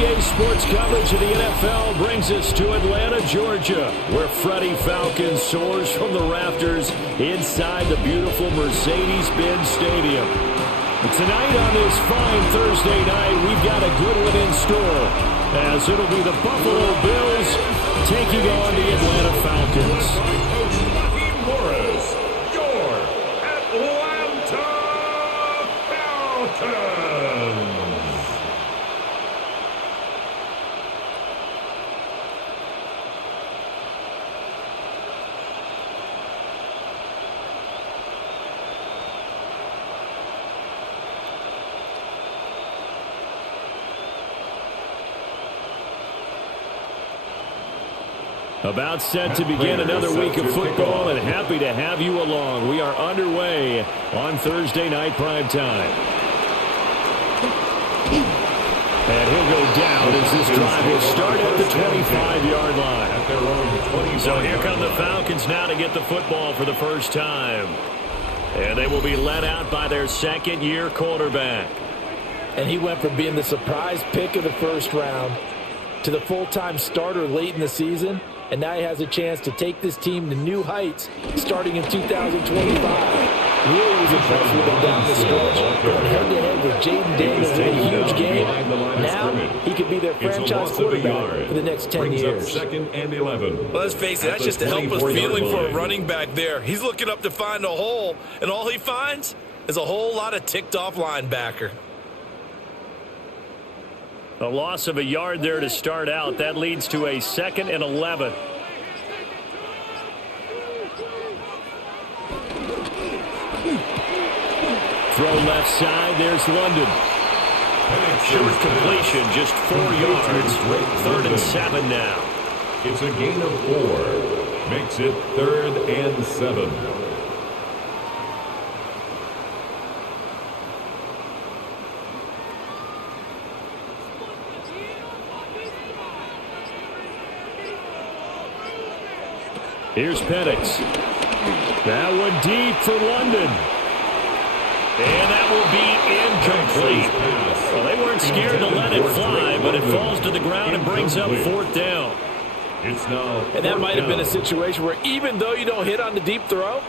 NBA sports coverage of the NFL brings us to Atlanta, Georgia, where Freddie Falcon soars from the rafters inside the beautiful Mercedes-Benz Stadium. But tonight on this fine Thursday night, we've got a good one in store, as it'll be the Buffalo Bills taking on the Atlanta Falcons. Your Atlanta Falcons. About set to begin another week of football, and happy to have you along. We are underway on Thursday night prime time. And he'll go down as this drive will start at the 25-yard line. So here come the Falcons now to get the football for the first time. And they will be led out by their second-year quarterback. And he went from being the surprise pick of the first round to the full-time starter late in the season. And now he has a chance to take this team to new heights starting in 2025. Really was impressed with him down the stretch. Going head-to-head with Jaden Daniels in a huge game. Now he could be their franchise quarterback for the next 10 years. Second and 11. Well, let's face it, that's just a helpless feeling for a running back there. He's looking up to find a hole, and all he finds is a whole lot of ticked-off linebacker. A loss of a yard there to start out. That leads to a 2nd and 11. Throw left side. There's London. Short completion, just 4 yards. 3rd and 7 now. It's a gain of 4. Makes it 3rd and 7. Here's Penix. That one deep for London. And that will be incomplete. Well, they weren't scared to let it fly, but it falls to the ground and brings up 4th down. It's now. And that might have been a situation where even though you don't hit on the deep throw,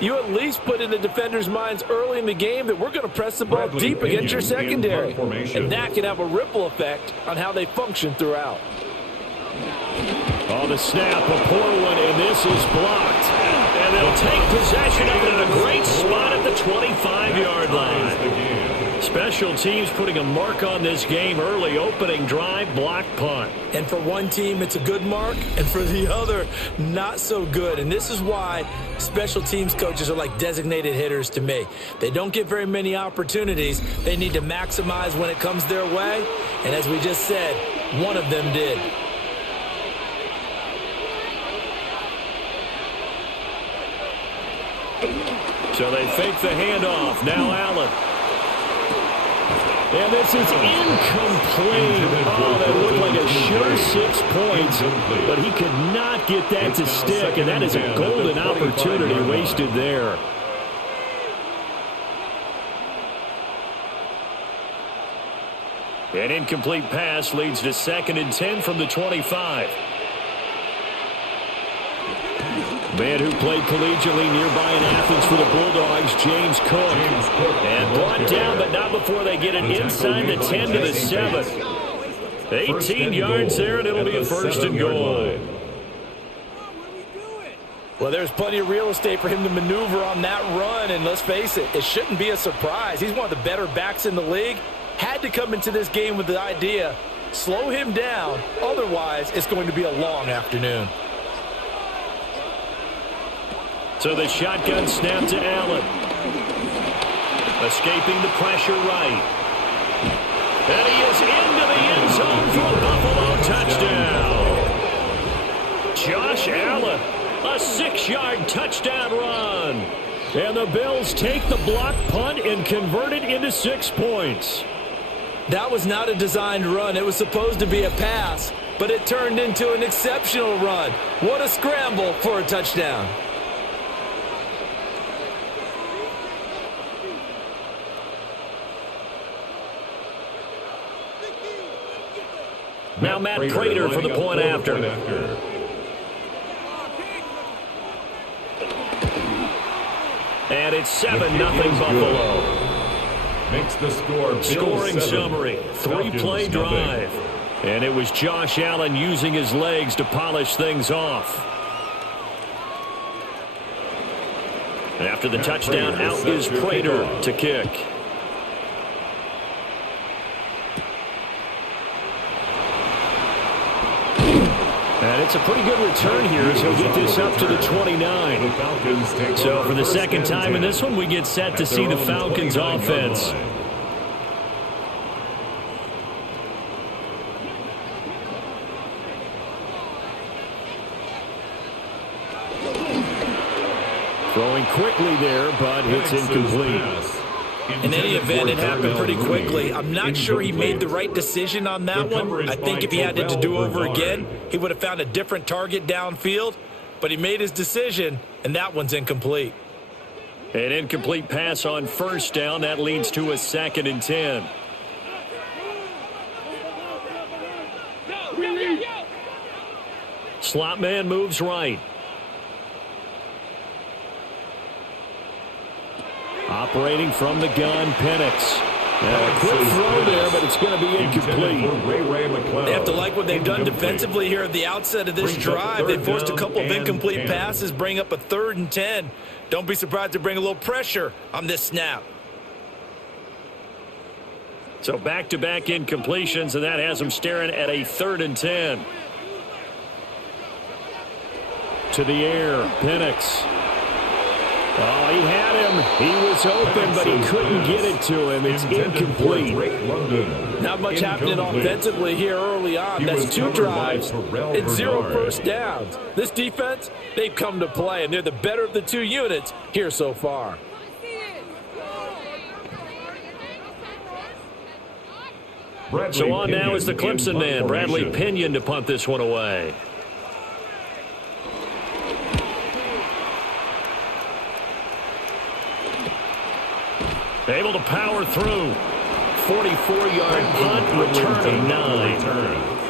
you at least put in the defenders' minds early in the game that we're going to press the ball deep against your secondary. And that can have a ripple effect on how they function throughout. On the snap, a poor one, and this is blocked. And they'll take possession of it in a great spot at the 25-yard line. Special teams putting a mark on this game early. Opening drive, block punt. And for one team, it's a good mark, and for the other, not so good. And this is why special teams coaches are like designated hitters to me. They don't get very many opportunities. They need to maximize when it comes their way. And as we just said, one of them did. So they fake the handoff. Now Allen. And this is incomplete. Oh, that looked like a sure 6 points. But he could not get that to stick. And that is a golden opportunity wasted there. An incomplete pass leads to 2nd and 10 from the 25. Man who played collegiately nearby in Athens for the Bulldogs, James Cook. And brought down, but not before they get it inside the 10 to the 7. 18 yards there, and it'll be a 1st and goal. Well, there's plenty of real estate for him to maneuver on that run, and let's face it, it shouldn't be a surprise. He's one of the better backs in the league. Had to come into this game with the idea, slow him down, otherwise it's going to be a long afternoon. So the shotgun snap to Allen. Escaping the pressure right. And he is into the end zone for a Buffalo touchdown. Josh Allen, a 6-yard touchdown run. And the Bills take the block punt and convert it into 6 points. That was not a designed run. It was supposed to be a pass, but it turned into an exceptional run. What a scramble for a touchdown. Now Matt Prater for the point after. And it's 7-0 Buffalo. Makes the score. Scoring summary, 3-play drive. And it was Josh Allen using his legs to polish things off. And after the touchdown, out is Prater to kick. And it's a pretty good return here as he'll get this up to the 29. So for the second time in this one, we get set to see the Falcons offense. Throwing quickly there, but it's incomplete. In any event, it happened pretty quickly. I'm not sure he made the right decision on that one. I think if he had it to do over again, he would have found a different target downfield. But he made his decision, and that one's incomplete. An incomplete pass on first down. That leads to a 2nd and 10. Slot man moves right. Operating from the gun, Penix. A quick throw there, but it's going to be incomplete. They have to like what they've done defensively here at the outset of this drive. They forced a couple of incomplete passes, bring up a 3rd and 10. Don't be surprised to bring a little pressure on this snap. So back-to-back incompletions, and that has them staring at a 3rd and 10. To the air, Penix. Oh, he had him. He was open, but he couldn't get it to him. It's incomplete. Not much happening offensively here early on. That's 2 drives. It's 0 first downs. This defense, they've come to play, and they're the better of the 2 units here so far. So on now is the Clemson man, Bradley Pinion, to punt this one away. Able to power through. 44-yard punt, return of 9.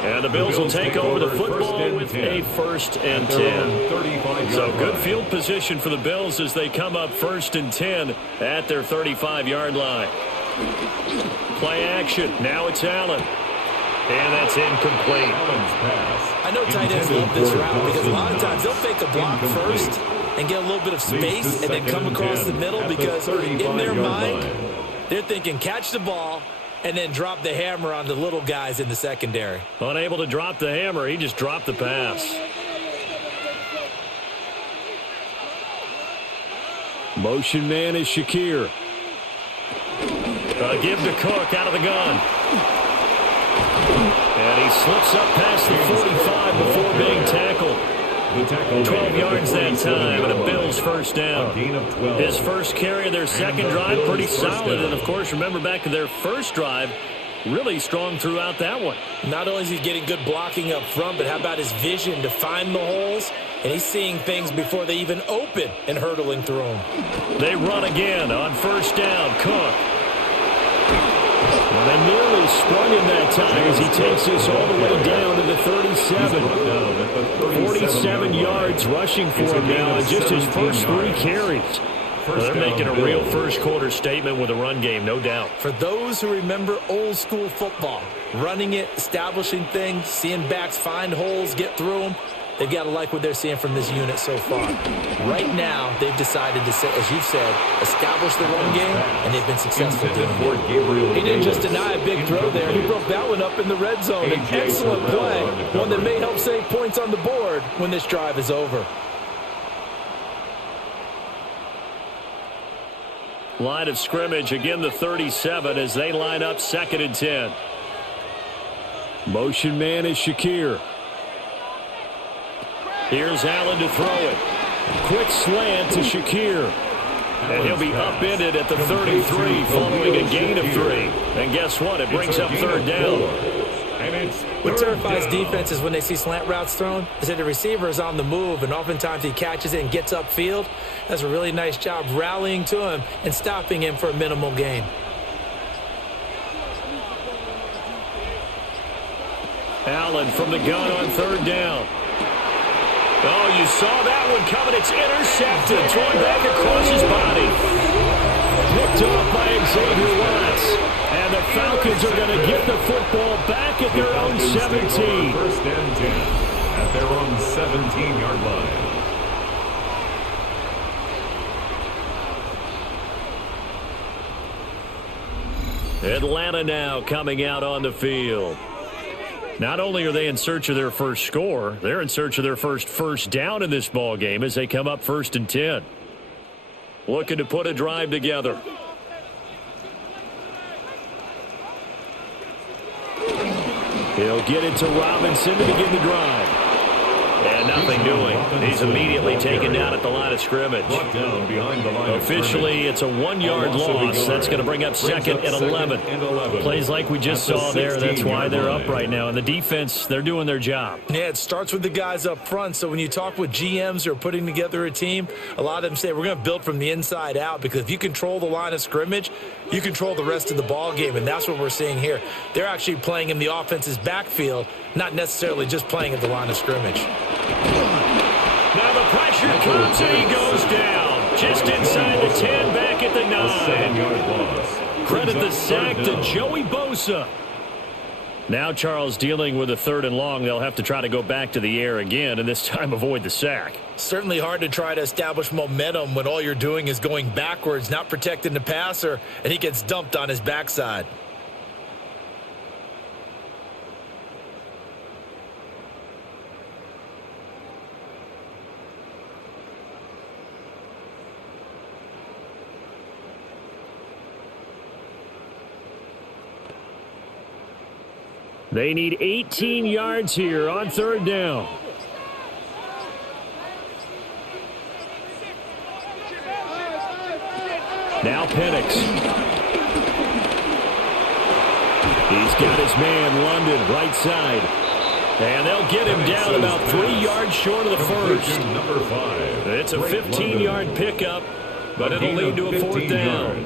And the Bills will take over the football with a 1st and 10. So good field position for the Bills as they come up 1st and 10 at their 35-yard line. Play action. Now it's Allen. And that's incomplete. I know tight ends love this route because a lot of times they'll fake a block first and get a little bit of space and then come across the middle because in their mind, they're thinking catch the ball and then drop the hammer on the little guys in the secondary. Unable to drop the hammer, he just dropped the pass. Motion man is Shakir. Give to Cook out of the gun. And he slips up past the 45 before being tackled. 12 yards that time, and a Bills first down. His first carry of their second drive, pretty solid. And, of course, remember back to their first drive, really strong throughout that one. Not only is he getting good blocking up front, but how about his vision to find the holes? And he's seeing things before they even open and hurdling through them. They run again on first down. Cook. Well, they nearly sprung him that time as he takes this all the way down to the 37. 47 yards rushing for him now in just his first 3 carries. Well, they're making a real first-quarter statement with a run game, no doubt. For those who remember old-school football, running it, establishing things, seeing backs find holes, get through them, they've got to like what they're seeing from this unit so far. Right now, they've decided to, as you've said, establish the run game, and they've been successful doing it. He didn't just deny a big throw there. He broke that one up in the red zone. An excellent play, one that may help save points on the board when this drive is over. Line of scrimmage, again the 37 as they line up 2nd and 10. Motion man is Shakir. Here's Allen to throw it. Quick slant to Shakir. And he'll be upended at the 33 following a gain of 3. And guess what? It brings up 3rd down. What terrifies defenses when they see slant routes thrown is that the receiver is on the move, and oftentimes he catches it and gets upfield. Does a really nice job rallying to him and stopping him for a minimal gain. Allen from the gun on third down. Oh, you saw that one coming. It's intercepted. Thrown back across his body. Picked off by Xavier Watts. And the Falcons are going to get the football back at their own 17. First and 10 at their own 17-yard line. Atlanta now coming out on the field. Not only are they in search of their first score, they're in search of their first down in this ball game as they come up 1st and 10. Looking to put a drive together. He'll get it to Robinson to begin the drive. And nothing doing. He's immediately taken down at the line of scrimmage. Officially, it's a 1-yard loss. That's going to bring up 2nd and 11. Plays like we just saw there. That's why they're up right now. And the defense, they're doing their job. Yeah, it starts with the guys up front. So when you talk with GMs who are putting together a team, a lot of them say we're going to build from the inside out, because if you control the line of scrimmage, you control the rest of the ball game. And that's what we're seeing here. They're actually playing in the offense's backfield, not necessarily just playing at the line of scrimmage. Now the pressure comes and he goes down. Just inside the 10, back at the 9. Credit the sack to Joey Bosa. Now Charles dealing with a 3rd and long. They'll have to try to go back to the air again, and this time avoid the sack. Certainly hard to try to establish momentum when all you're doing is going backwards, not protecting the passer, and he gets dumped on his backside. They need 18 yards here on 3rd down. Now Penix. He's got his man London right side. And they'll get him down about 3 yards short of the first. Number 5. It's a 15-yard pickup, but it'll lead to a 4th down.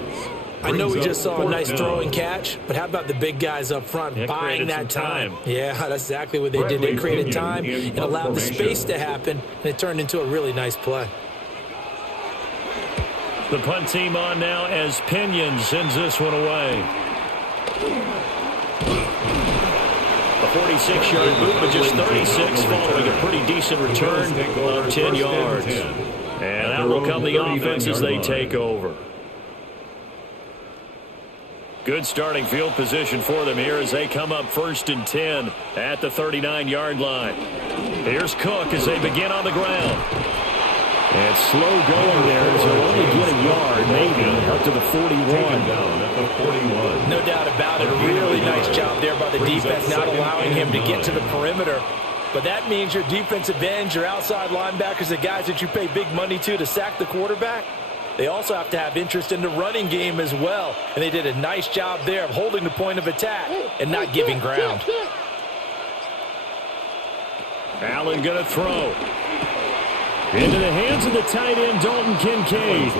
I know we just saw a nice throwing catch, but how about the big guys up front buying that time? Yeah, that's exactly what they did. They created time and allowed the space to happen, and it turned into a really nice play. The punt team on now as Pinion sends this one away. A 46-yard move, but just 36 following a pretty decent return of 10 yards. And out will come the offense as they take over. Good starting field position for them here as they come up 1st and 10 at the 39-yard line. Here's Cook as they begin on the ground. And slow going there as he'll only get a yard, maybe, up to the 41. Down at the 41. No doubt about it. A really nice job there by the defense, not allowing him to get to the perimeter. But that means your defensive ends, your outside linebackers, the guys that you pay big money to sack the quarterback, they also have to have interest in the running game as well. And they did a nice job there of holding the point of attack and not giving ground. Allen going to throw. Into the hands of the tight end, Dalton Kincaid.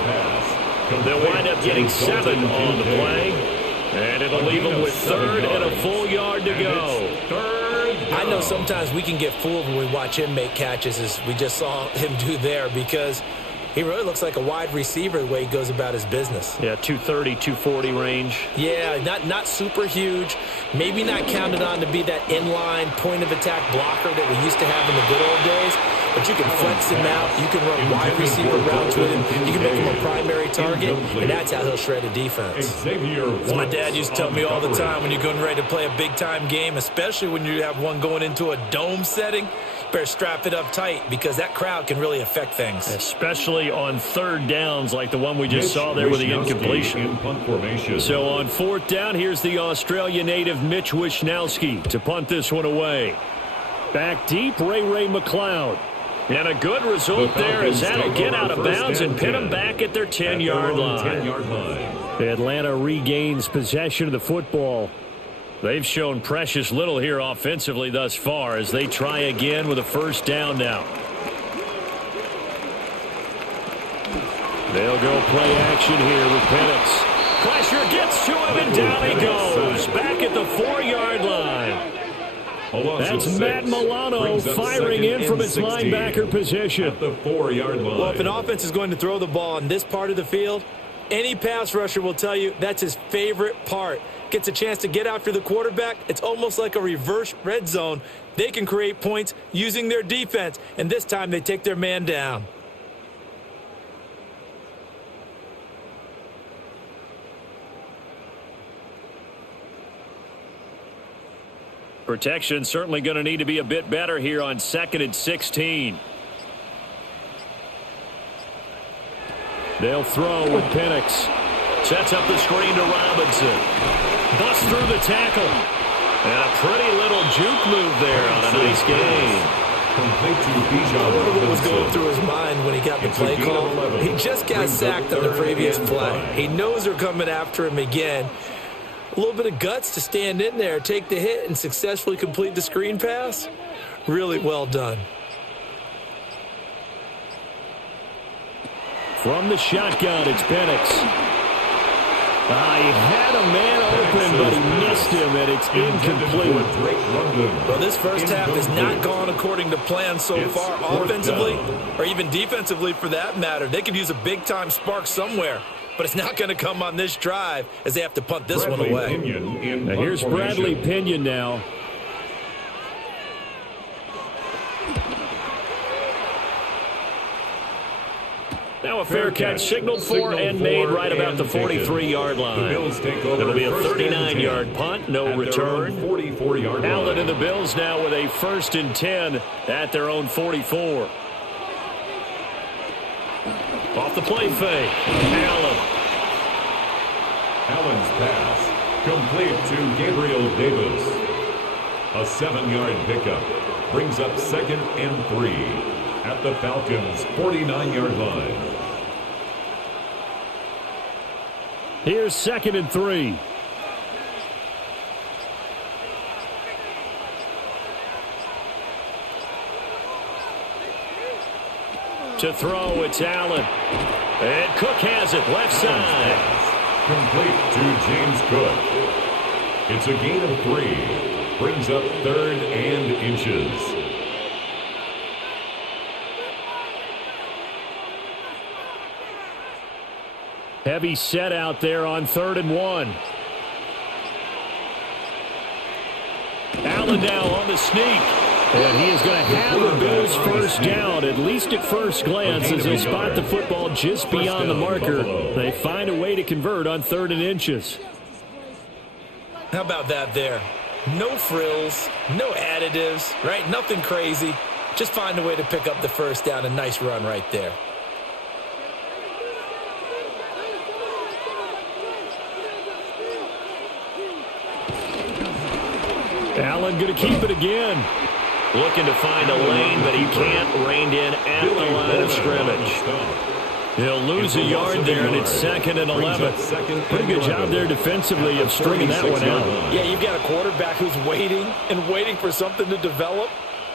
They'll wind up getting 7 on the play. And it'll leave them with 3rd and a full yard to go. I know sometimes we can get fooled when we watch him make catches, as we just saw him do there, because he really looks like a wide receiver the way he goes about his business. Yeah, 230, 240 range. Yeah, not super huge. Maybe not counted on to be that inline point-of-attack blocker that we used to have in the good old days. But you can flex him out. You can run wide receiver routes with him. You can make him a primary target, and that's how he'll shred a defense. As my dad used to tell me all the time, when you're going ready to play a big-time game, especially when you have one going into a dome setting, you better strap it up tight, because that crowd can really affect things. Especially on 3rd downs like the one we just saw there with the incompletion. So on 4th down, here's the Australia native Mitch Wishnowsky to punt this one away. Back deep, Ray McLeod. And a good result there as that'll get out of bounds and pin them back at their 10-yard line. Atlanta regains possession of the football. They've shown precious little here offensively thus far as they try again with a 1st down now. They'll go play action here with Penix. Pressure gets to him and down he goes. Back at the 4-yard line. That's Matt Milano firing in from its linebacker position. At the 4-yard line. Well, if an offense is going to throw the ball in this part of the field, any pass rusher will tell you that's his favorite part. Gets a chance to get after the quarterback. It's almost like a reverse red zone. They can create points using their defense, and this time they take their man down. Protection certainly going to need to be a bit better here on 2nd and 16. They'll throw with Penix. Sets up the screen to Robinson. Busts through the tackle. And a pretty little juke move there on a nice game. I wonder what was going through his mind when he got the play call. He just got sacked on the previous play. He knows they're coming after him again. A little bit of guts to stand in there, take the hit, and successfully complete the screen pass. Really well done. From the shotgun, it's Penix. He had a man open, but he missed him, and it's incomplete. Well, this first half has not gone according to plan so far, offensively, or even defensively for that matter. They could use a big-time spark somewhere, but it's not going to come on this drive as they have to punt this one away. Now here's Bradley Pinion now. Now a fair catch signaled for and made right about the 43-yard line. It'll be a 39-yard punt, no return. Allen and the Bills now with a 1st and 10 at their own 44. Off the play fake, Allen. Allen's pass complete to Gabriel Davis. A 7-yard pickup brings up 2nd and 3 at the Falcons' 49-yard line. Here's 2nd and 3. To throw, it's Allen. And Cook has it, left side. Complete to James Cook. It's a gain of 3. Brings up 3rd and inches. Heavy set out there on 3rd and 1. Allen now on the sneak. And he is going to have a Bills first down, at least at first glance, as they spot the football just beyond the marker. They find a way to convert on 3rd and inches. How about that there? No frills, no additives, right? Nothing crazy. Just find a way to pick up the first down. A nice run right there. Allen going to keep it again. Looking to find a lane, but he can't rein in at the line of scrimmage. He'll lose a yard there, and it's 2nd and 11. Pretty good job there defensively of stringing that one out. Yeah, you've got a quarterback who's waiting and waiting for something to develop,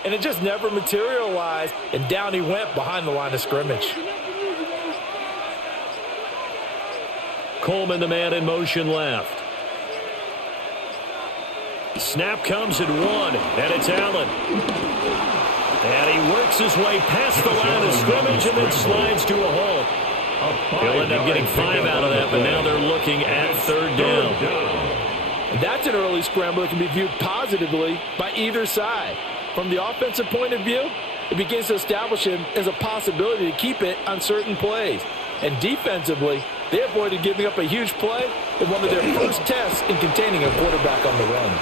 and it just never materialized, and down he went behind the line of scrimmage. Coleman, the man in motion left. Snap comes at 1, and it's Allen. And he works his way past the line of scrimmage and then slides to a halt. He'll end up getting 5 out of that, but now they're looking at 3rd down. That's an early scramble that can be viewed positively by either side. From the offensive point of view, it begins to establish him as a possibility to keep it on certain plays. And defensively, they avoided giving up a huge play in one of their first tests in containing a quarterback on the run.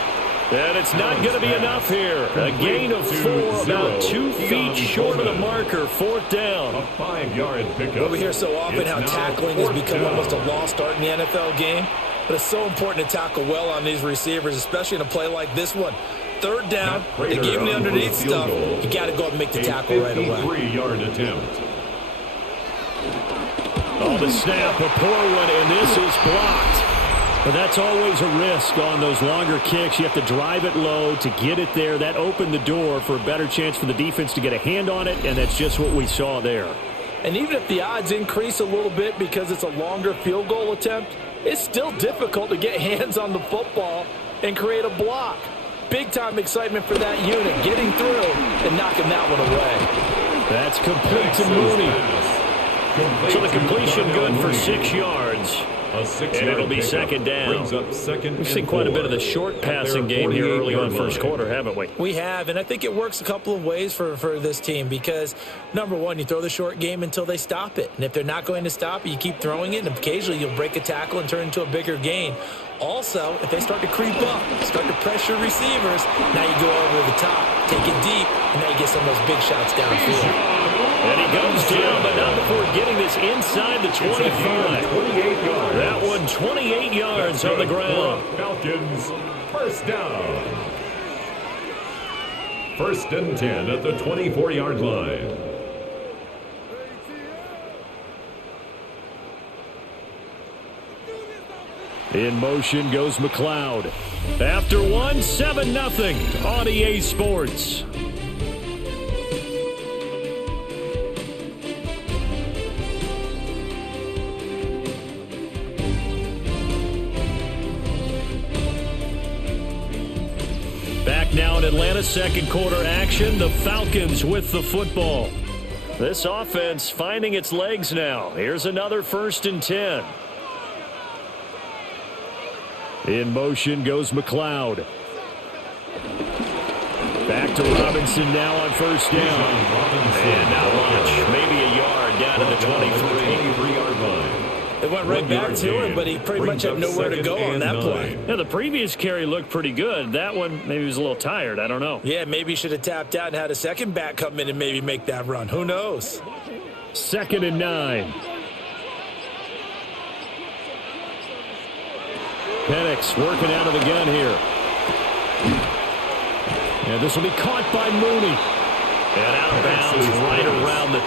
And it's not going to be enough here. A gain of 4, about 2 feet short of the marker, 4th down. A 5-yard pickup. Well, we hear so often how tackling has become almost a lost art in the NFL game. But it's so important to tackle well on these receivers, especially in a play like this one. 3rd down, they gave him the underneath stuff. You got to go up and make the tackle right away. 53-yard attempt. Oh, the snap, a poor one, and this is blocked. But that's always a risk on those longer kicks. You have to drive it low to get it there. That opened the door for a better chance for the defense to get a hand on it, and that's just what we saw there. And even if the odds increase a little bit because it's a longer field goal attempt, it's still difficult to get hands on the football and create a block. Big-time excitement for that unit, getting through and knocking that one away. That's complete to Mooney. So the completion good for 6 yards. And it'll be second down. We've seen quite a bit of the short passing game here early on first quarter, haven't we? We have, and I think it works a couple of ways for this team because, number one, you throw the short game until they stop it. And if they're not going to stop it, you keep throwing it, and occasionally you'll break a tackle and turn into a bigger gain. Also, if they start to creep up, start to pressure receivers, now you go over the top, take it deep, and now you get some of those big shots downfield. And he goes down, but not before getting this inside the 25. 28 yards. That one 28 yards on the ground. Falcons, first down. First and 10 at the 24-yard line. In motion goes McLeod. After one, 7-0 on EA Sports. Back now in Atlanta, second quarter action. The Falcons with the football. This offense finding its legs now. Here's another first and 10. In motion goes McLeod. Back to Robinson now on first down. And not much. Maybe a yard down to the 23-yard line. It went right back to him, but he pretty much had nowhere to go on that play. Yeah, the previous carry looked pretty good. That one, maybe he was a little tired. I don't know. Yeah, maybe he should have tapped out and had a second back come in and maybe make that run. Who knows? 2nd and 9. Penix working out of the gun here. And this will be caught by Mooney. And out of bounds right around the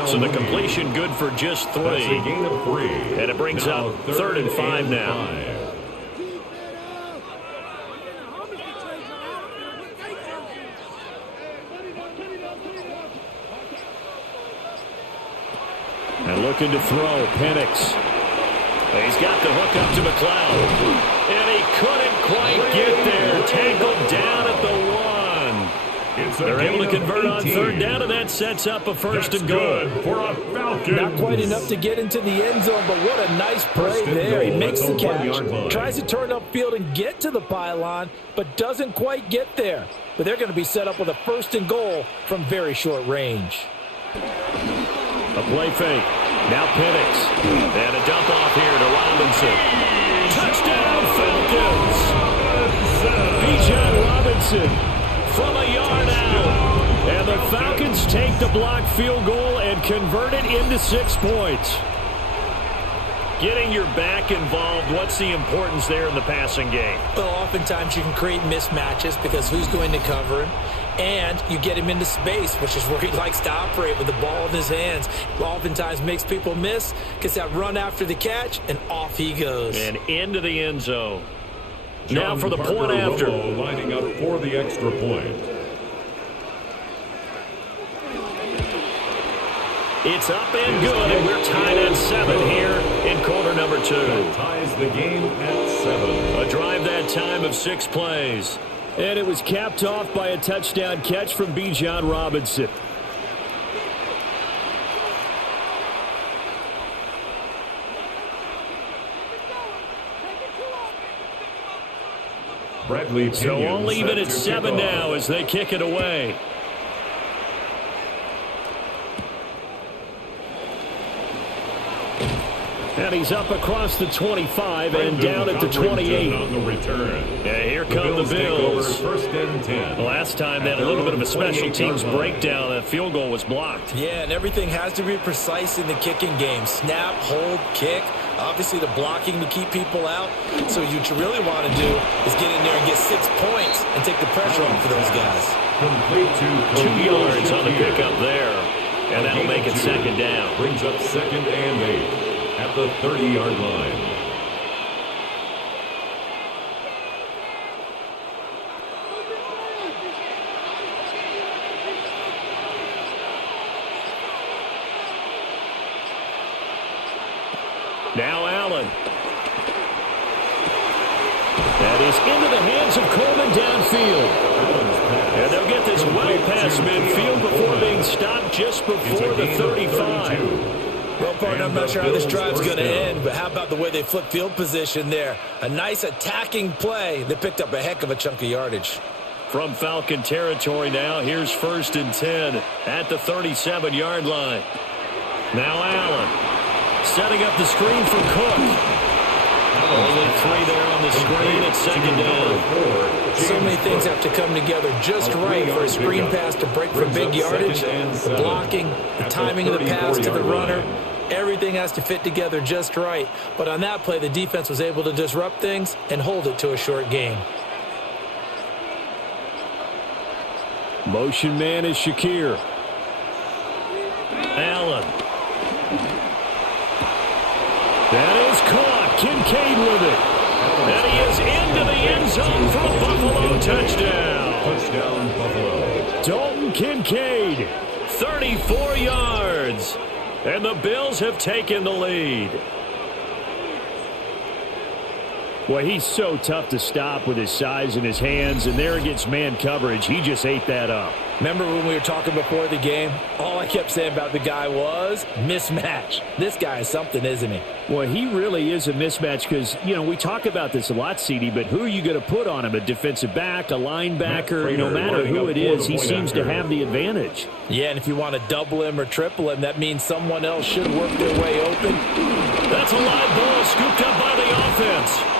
20. So the completion good for just 3. And it brings up 3rd and 5 now. And looking to throw, Penix. He's got the hook up to McLeod. And he couldn't quite get there. Tackled down at the 1. They're able to convert on 3rd down, and that sets up a first and goal. For a Falcons. Not quite enough to get into the end zone, but what a nice play there. He makes the catch, tries to turn upfield and get to the pylon, but doesn't quite get there. But they're going to be set up with a first and goal from very short range. A play fake. Now Penix. And a dump off here to Robinson. Touchdown, Falcons! Bijan Robinson from a yard out. And the Falcons take the blocked field goal and convert it into 6 points. Getting your back involved, what's the importance there in the passing game? Well, oftentimes you can create mismatches because who's going to cover him? And you get him into space, which is where he likes to operate with the ball in his hands. Oftentimes makes people miss, gets that run after the catch, and off he goes. And into the end zone. Now John for the Parker point after. Romo lining up for the extra point. It's up and good, and we're tied at 7 here in quarter number 2. That ties the game at 7. A drive that time of 6 plays. And it was capped off by a touchdown catch from Bijan Robinson. Bradley So Pinion all even set at to 7 kick now off. as they kick it away. And he's up across the 25 and down at the 28. On the return. Yeah, here come the Bills. First and 10. Last time they had a little bit of a special teams breakdown. That field goal was blocked. Yeah, and everything has to be precise in the kicking game. Snap, hold, kick. Obviously the blocking to keep people out. So what you really want to do is get in there and get 6 points and take the pressure off of those guys. Complete to 2 yards on the pickup there. And that'll make it second down. Brings up 2nd and 8 at the 30-yard line. Now Allen. That is into the hands of Coleman downfield. And they'll get this well past midfield before being stopped just before the 35. Well, partner, I'm not sure how this drive's going to end, but how about the way they flip field position there? A nice attacking play. They picked up a heck of a chunk of yardage. From Falcon territory now, here's 1st and 10 at the 37-yard line. Now Allen setting up the screen for Cook. Only 3 there on the screen at 2nd down. So many things have to come together just right for a screen pass to break for big yardage. The blocking, the timing of the pass to the runner, everything has to fit together just right. But on that play, the defense was able to disrupt things and hold it to a short gain. Motion man is Shakir. Allen. That is caught. Kincaid with it. And he is into the end zone for a Buffalo touchdown. Touchdown, Buffalo. Dalton Kincaid, 34 yards. And the Bills have taken the lead. Well, he's so tough to stop with his size and his hands, and there against man coverage, he just ate that up. Remember when we were talking before the game? All I kept saying about the guy was mismatch. This guy is something, isn't he? Well, he really is a mismatch because, you know, we talk about this a lot, CD, but who are you going to put on him? A defensive back, a linebacker? No matter who it is, he seems to have the advantage. Yeah, and if you want to double him or triple him, that means someone else should work their way open. That's a live ball scooped up by the offense.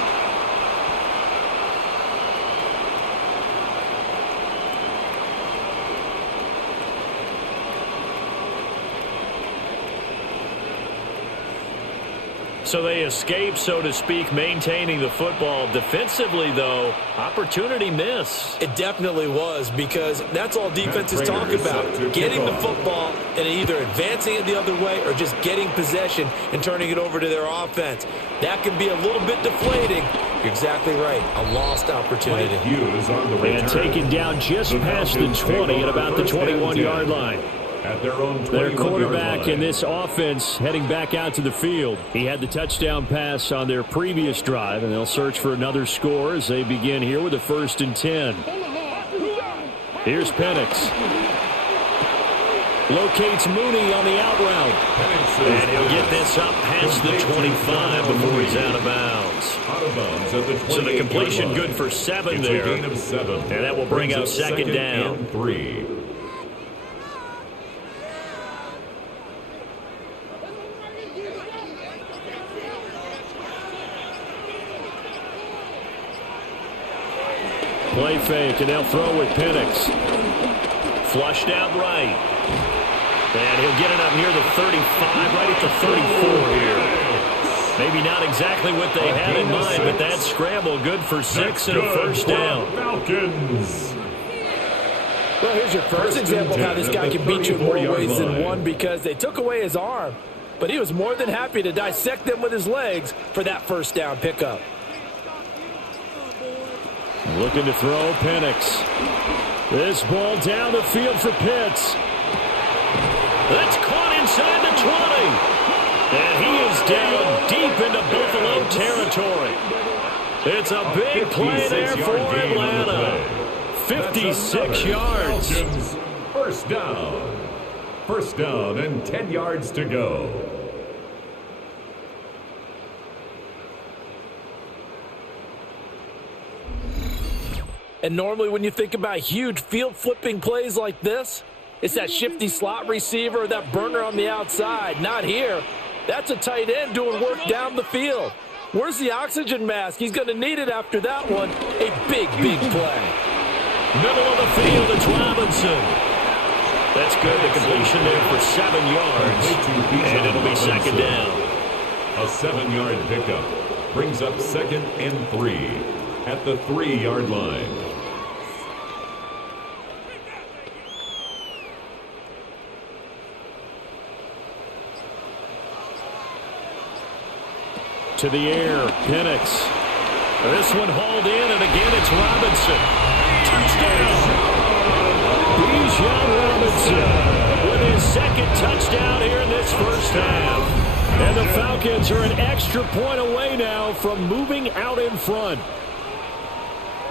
So they escape, so to speak, maintaining the football. Defensively, though, opportunity miss. It definitely was, because that's all defenses talk about. Getting the football and either advancing it the other way or just getting possession and turning it over to their offense. That can be a little bit deflating. You're exactly right. A lost opportunity. And taken down just past the 20 at about the 21-yard line. At their own their quarterback in this offense heading back out to the field. He had the touchdown pass on their previous drive, and they'll search for another score as they begin here with a 1st and 10. Here's Penix. Locates Mooney on the out route. And he'll get this up past the 25 before he's out of bounds. So the completion good for 7 there. And that will bring up 2nd down. And 3. Play fake, and they'll throw with Penix. Flushed out right. And he'll get it up near the 35, right at the 34 here. Maybe not exactly what they had in mind, but that scramble good for 6 and a 1st down. Falcons. Well, here's your first example of how this guy can beat you in more ways than one, because they took away his arm, but he was more than happy to dissect them with his legs for that 1st down pickup. Looking to throw, Penix. This ball down the field for Pitts. That's caught inside the 20. And he is down deep into Buffalo territory. It's a big play there for Atlanta. 56 yards. 1st down. 1st down and 10 yards to go. And normally when you think about huge field-flipping plays like this, it's that shifty slot receiver or that burner on the outside. Not here. That's a tight end doing work down the field. Where's the oxygen mask? He's going to need it after that one. A big, big play. Middle of the field, it's Robinson. That's good. The completion there for 7 yards. And it'll be 2nd down. A 7-yard pickup brings up 2nd and 3 at the 3-yard line. To the air, Penix. This one hauled in, and again it's Robinson. Touchdown! Bijan Robinson with his 2nd touchdown here in this 1st half. And the Falcons are an extra point away now from moving out in front.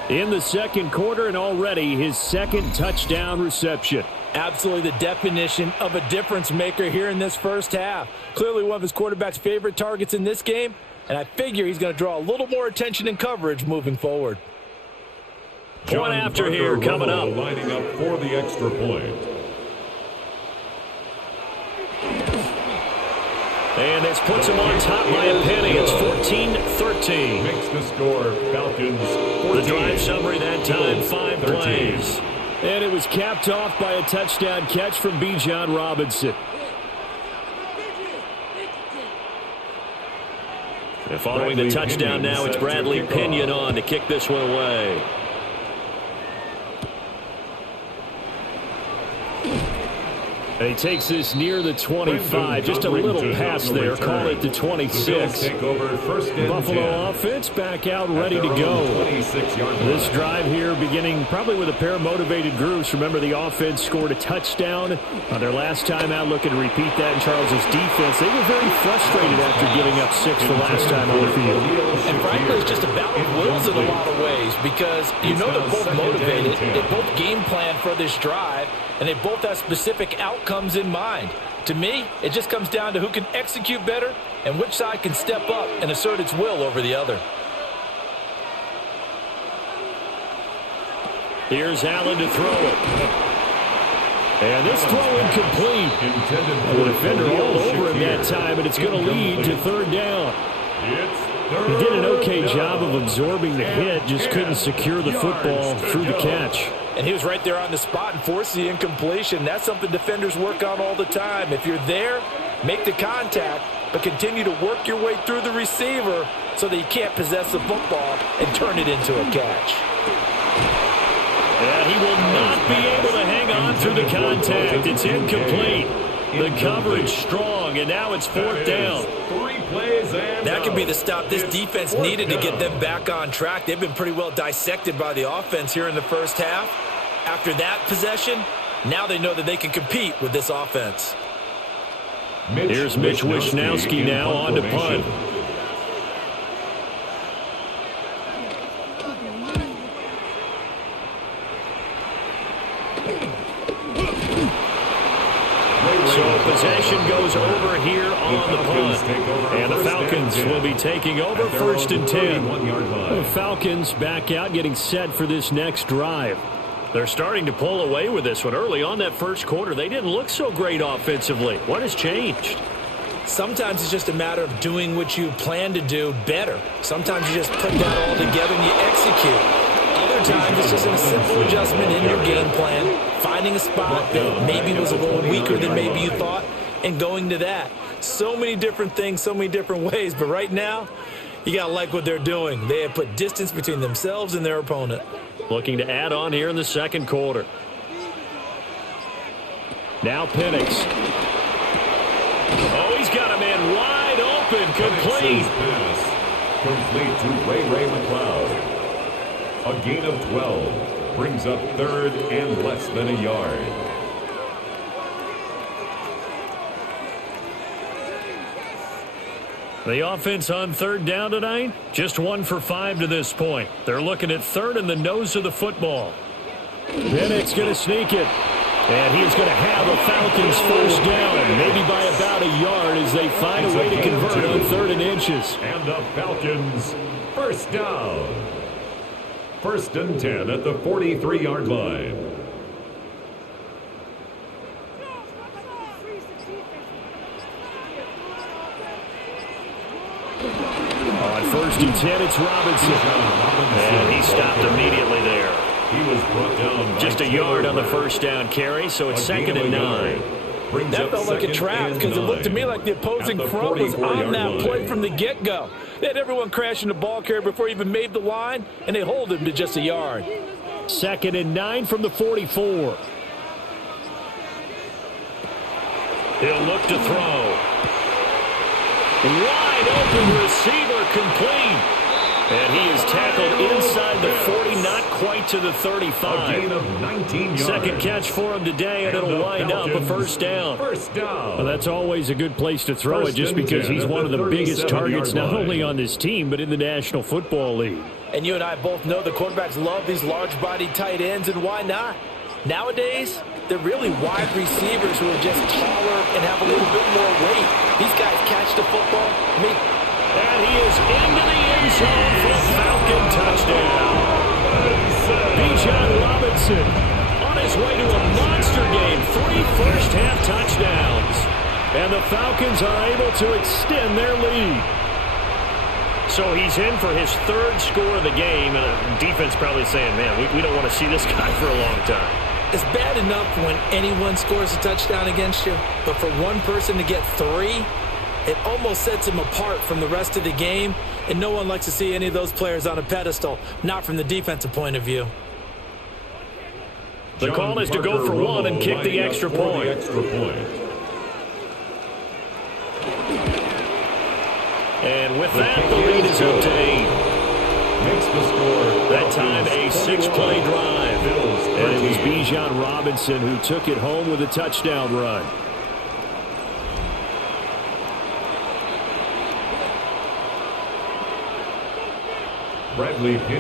in the second quarter, and already his second touchdown reception. Absolutely the definition of a difference maker here in this first half. Clearly one of his quarterback's favorite targets in this game, and I figure he's going to draw a little more attention and coverage moving forward. Point after here coming up. Lining up for the extra point. And this puts him on top by a penny. It's 14-13. Makes the score Falcons 14. The drive summary that time, 5 plays. And it was capped off by a touchdown catch from Bijan Robinson. And following the touchdown now, it's Bradley Pinion on to kick this one away. And he takes this near the 25. Just a little pass there. Call it the 26. Buffalo offense back out ready to go. This drive here beginning probably with a pair of motivated groups. Remember, the offense scored a touchdown on their last time out. Looking to repeat that in Charles' defense. They were very frustrated after giving up 6 the last time on the field. And frankly, it's just a battle of wills in a lot of ways, because you know they're both motivated. They both game plan for this drive, and they both have specific outcomes in mind. To me, it just comes down to who can execute better and which side can step up and assert its will over the other. Here's Allen to throw it. And this throw incomplete. The defender all over him that time, and it's going to lead to third down. He did an okay job of absorbing the hit, just couldn't secure the football through the catch. And he was right there on the spot and forced the incompletion. That's something defenders work on all the time. If you're there, make the contact, but continue to work your way through the receiver so that you can't possess the football and turn it into a catch. And he will not be able to hang on through the contact. It's incomplete. The coverage strong, and now it's fourth down. That could be the stop this defense needed to get them back on track. They've been pretty well dissected by the offense here in the first half. After that possession, now they know that they can compete with this offense. Here's Mitch Wishnowsky now on to punt. So possession goes over here on the punt. And the Falcons will be taking over first and 10. The Falcons back out getting set for this next drive. They're starting to pull away with this one. Early on that first quarter, they didn't look so great offensively. What has changed? Sometimes it's just a matter of doing what you plan to do better. Sometimes you just put that all together and you execute. Other times it's just a simple adjustment in your game plan, finding a spot that maybe was a little weaker than maybe you thought, and going to that. So many different things, so many different ways, but right now, you got to like what they're doing. They have put distance between themselves and their opponent. Looking to add on here in the second quarter. Now Penix. Oh, he's got a man wide open, complete. Complete to Ray McLeod. A gain of 12 brings up third and less than a yard. The offense on third down tonight, just 1 for 5 to this point. They're looking at third and the nose of the football. Penix going to sneak it. And he is going to have a Falcons first down, maybe by about a yard as they find a way to convert on third and inches. And the Falcons first down. First and 10 at the 43-yard line. On first and 10, it's Robinson. And he stopped immediately there. He was brought down just a yard on the first down carry, so it's second and 9. That felt like a trap because it looked to me like the opposing front was on that play from the get-go. They had everyone crashing the ball carrier before he even made the line, and they hold him to just a yard. Second and 9 from the 44. He'll look to throw. Wide open receiver complete. And he is tackled inside the 40, not quite to the 35. A gain of 19 yards. Second catch for him today, and it'll wind up a first down. First down. Well, that's always a good place to throw it, just because he's one of the biggest targets not only on this team, but in the National Football League. And you and I both know the quarterbacks love these large-bodied tight ends, and why not? Nowadays, they're really wide receivers who are just taller and have a little bit more weight. These guys catch the football. And he is into the end zone for a Falcon touchdown. Bijan Robinson on his way to a monster game. 3 first-half touchdowns. And the Falcons are able to extend their lead. So he's in for his 3rd score of the game, and the defense probably saying, man, we don't want to see this guy for a long time. It's bad enough when anyone scores a touchdown against you, but for one person to get 3, it almost sets him apart from the rest of the game, and no one likes to see any of those players on a pedestal, not from the defensive point of view. The call is to go for 1 and kick the extra point. And with that, the lead is up to 8. Makes the score. That time a 6-play drive. And it was Bijan Robinson who took it home with a touchdown run.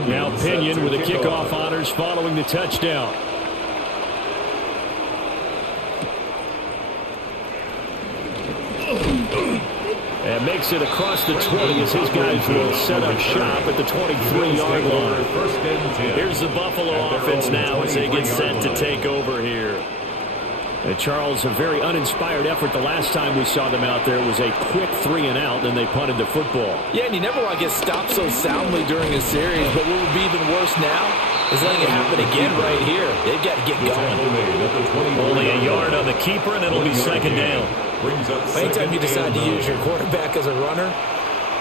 Now Pinion with a kickoff honors following the touchdown. And makes it across the 20 as his guys will set up shop at the 23-yard line. Here's the Buffalo offense now as they get set to take over here. And Charles, a very uninspired effort the last time we saw them out there. It was a quick 3-and-out, and they punted the football. Yeah, and you never want to get stopped so soundly during a series, but what would be even worse now is letting it happen again right here. They've got to get going. Only a yard on the keeper, and it'll be 2nd down. Anytime you decide to use your quarterback as a runner,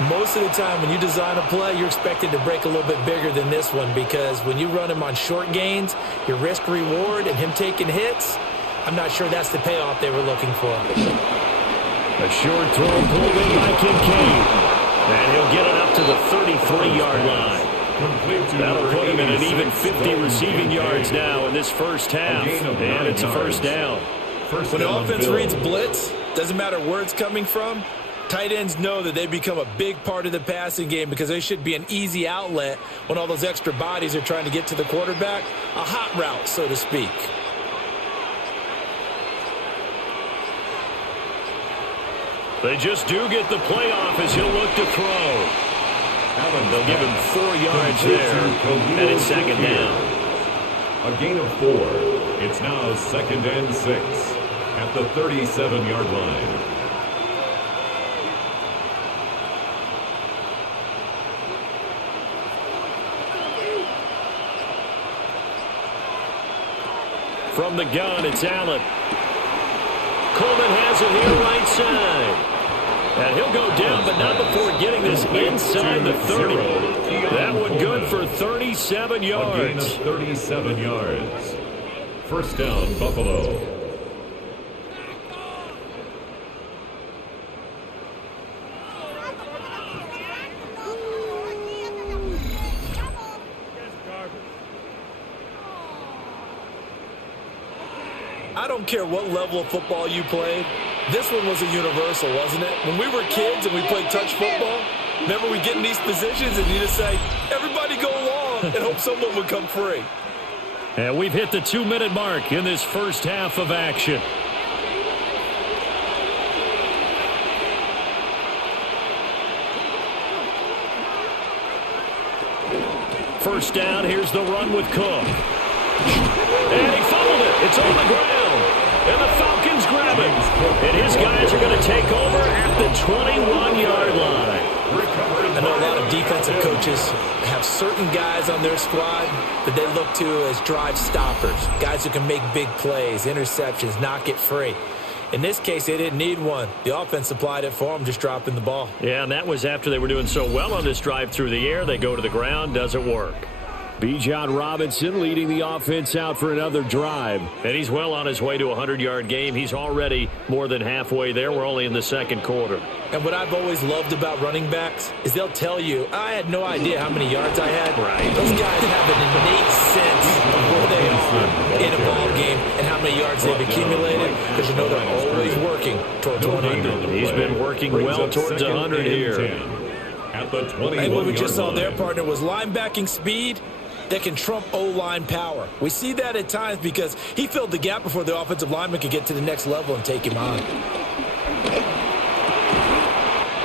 most of the time when you design a play, you're expected to break a little bit bigger than this one, because when you run him on short gains, your risk-reward and him taking hits, I'm not sure that's the payoff they were looking for. A short throw pulled in by Kincaid. And he'll get it up to the 33-yard line. That'll put him in an even 50 receiving yards now in this first half. And it's a first down. When the offense reads blitz, doesn't matter where it's coming from, tight ends know that they become a big part of the passing game because they should be an easy outlet when all those extra bodies are trying to get to the quarterback. A hot route, so to speak. They just do get the playoff as he'll look to throw. They'll give him 4 yards there, and it's 2nd down. A gain of 4. It's now 2nd and 6 at the 37-yard line. From the gun, it's Allen. Coleman has it here right side. And he'll go down, but not before getting this inside the 30. That one good for 37 yards. A gain of 37 yards. First down, Buffalo. I don't care what level of football you played. This one was a universal, wasn't it? When we were kids and we played touch football, remember we get in these positions and you just say, everybody go along, and hope someone would come free. And we've hit the 2-minute mark in this first half of action. First down, here's the run with Cook. And he fumbled it. It's on the ground. And the Falcons grab it. And his guys are going to take over at the 21-yard line. I know a lot of defensive coaches have certain guys on their squad that they look to as drive stoppers, guys who can make big plays, interceptions, knock it free. In this case, they didn't need one. The offense supplied it for them, just dropping the ball. Yeah, and that was after they were doing so well on this drive through the air. They go to the ground, doesn't work. Bijan Robinson leading the offense out for another drive. And he's well on his way to a 100-yard game. He's already more than halfway there. We're only in the second quarter. And what I've always loved about running backs is they'll tell you, I had no idea how many yards I had. Right. Those guys have an innate sense of where they are in a ball game and how many yards they've accumulated, because you know they're always working towards 100. He's been working well towards 100 here. At the 21 And what we just saw their partner was linebacking speed that can trump O-line power. We see that at times because he filled the gap before the offensive lineman could get to the next level and take him on.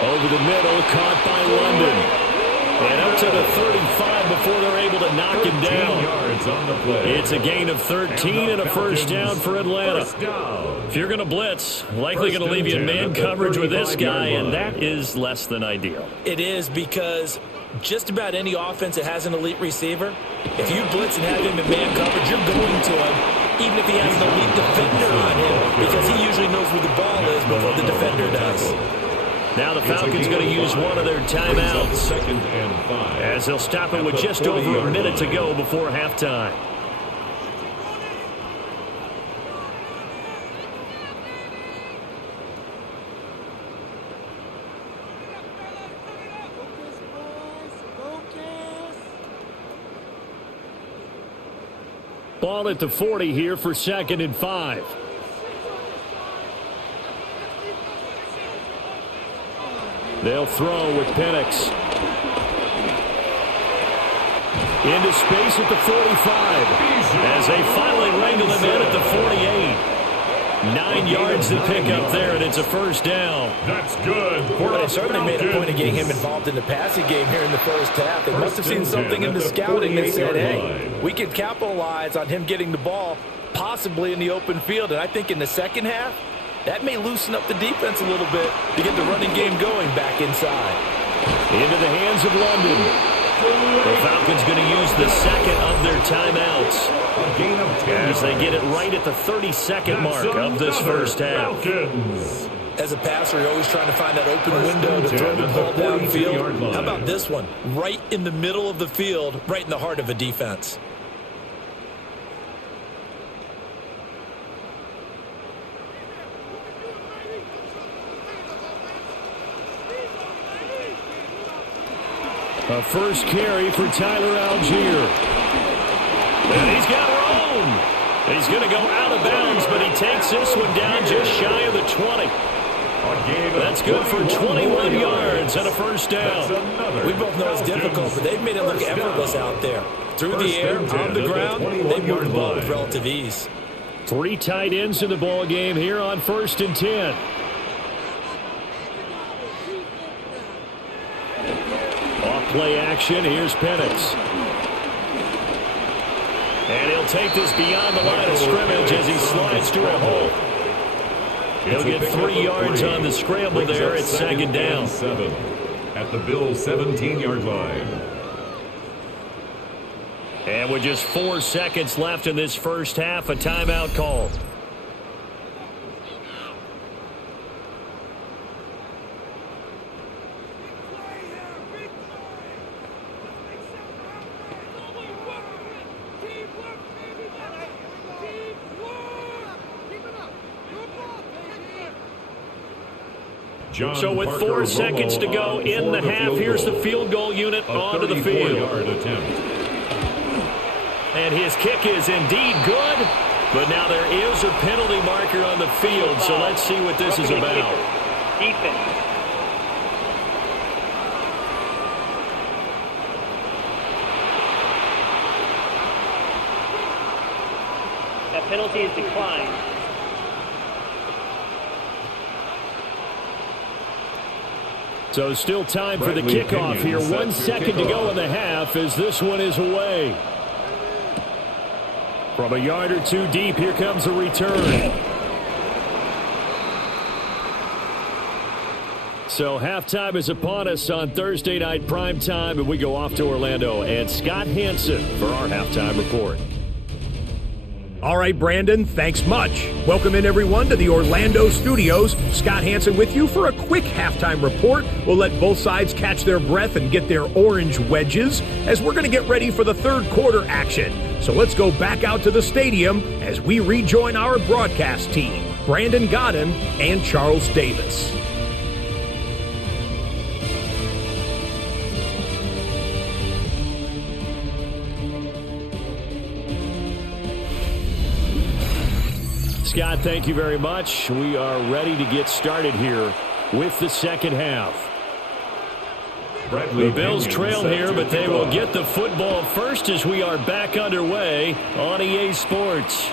Over the middle, caught by London. And up to the 35 before they're able to knock him down. Yards on the play. It's a gain of 13 and a first down for Atlanta. If you're going to blitz, likely going to leave you in man coverage with this guy, and that is less than ideal. It is, because just about any offense that has an elite receiver, if you blitz and have him in man coverage, you're going to him, even if he has an elite defender on him, because he usually knows where the ball is before the defender does. Now the Falcons going to use one of their timeouts, Second and 5. as they'll stop it with just over a minute to go before halftime. Ball at the 40 here for 2nd and 5. They'll throw with Penix. Into space at the 45. As they finally wrangle him in at the 48. 9 yards to pick up there, and it's a first down. That's good. But they certainly made a point of getting him involved in the passing game here in the first half. They must have seen something in the scouting that said, hey, we can capitalize on him getting the ball, possibly in the open field. And I think in the second half, that may loosen up the defense a little bit to get the running game going back inside. Into the hands of London. The Falcons going to use the second of their timeouts, A gain of 10 as they get it right at the 32nd mark of this first half. Falcons. As a passer, you're always trying to find that open window to throw the ball downfield. How about this one? Right in the middle of the field, right in the heart of a defense. A first carry for Tyler Algier. And he's got room. He's going to go out of bounds, but he takes this one down just shy of the 20. That's good for 21 yards and a first down. We both know it's difficult, but they've made it look effortless out there. Through the air, on the ground, they move the ball with relative ease. 3 tight ends in the ball game here on 1st and 10. Play action. Here's Penix. And he'll take this beyond the line of scrimmage as he slides to a hole. He'll get 3 yards on the scramble there. It's 2nd down. 7 at the Bills' 17-yard line. And with just 4 seconds left in this first half, a timeout called. So with 4 seconds to go in the half, here's the field goal unit onto the field. And his kick is indeed good, but now there is a penalty marker on the field, so let's see what this is about. Defense. That penalty is declined. So still time for the kickoff here. 1 second to go in the half as this one is away. From a yard or 2 deep, here comes a return. So halftime is upon us on Thursday night primetime, and we go off to Orlando. And Scott Hansen for our halftime report. All right, Brandon, thanks much. Welcome in, everyone, to the Orlando studios. Scott Hansen with you for a quick halftime report. We'll let both sides catch their breath and get their orange wedges as we're going to get ready for the third quarter action. So let's go back out to the stadium as we rejoin our broadcast team, Brandon Godden and Charles Davis. Scott, thank you very much. We are ready to get started here with the second half. The Bills trail here, but they will get the football first as we are back underway on EA Sports.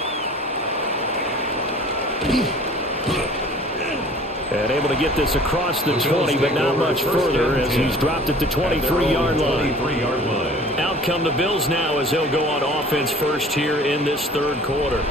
And able to get this across the 20, but not much further as he's dropped it to 23-yard line. Out come the Bills now as they'll go on offense first here in this third quarter.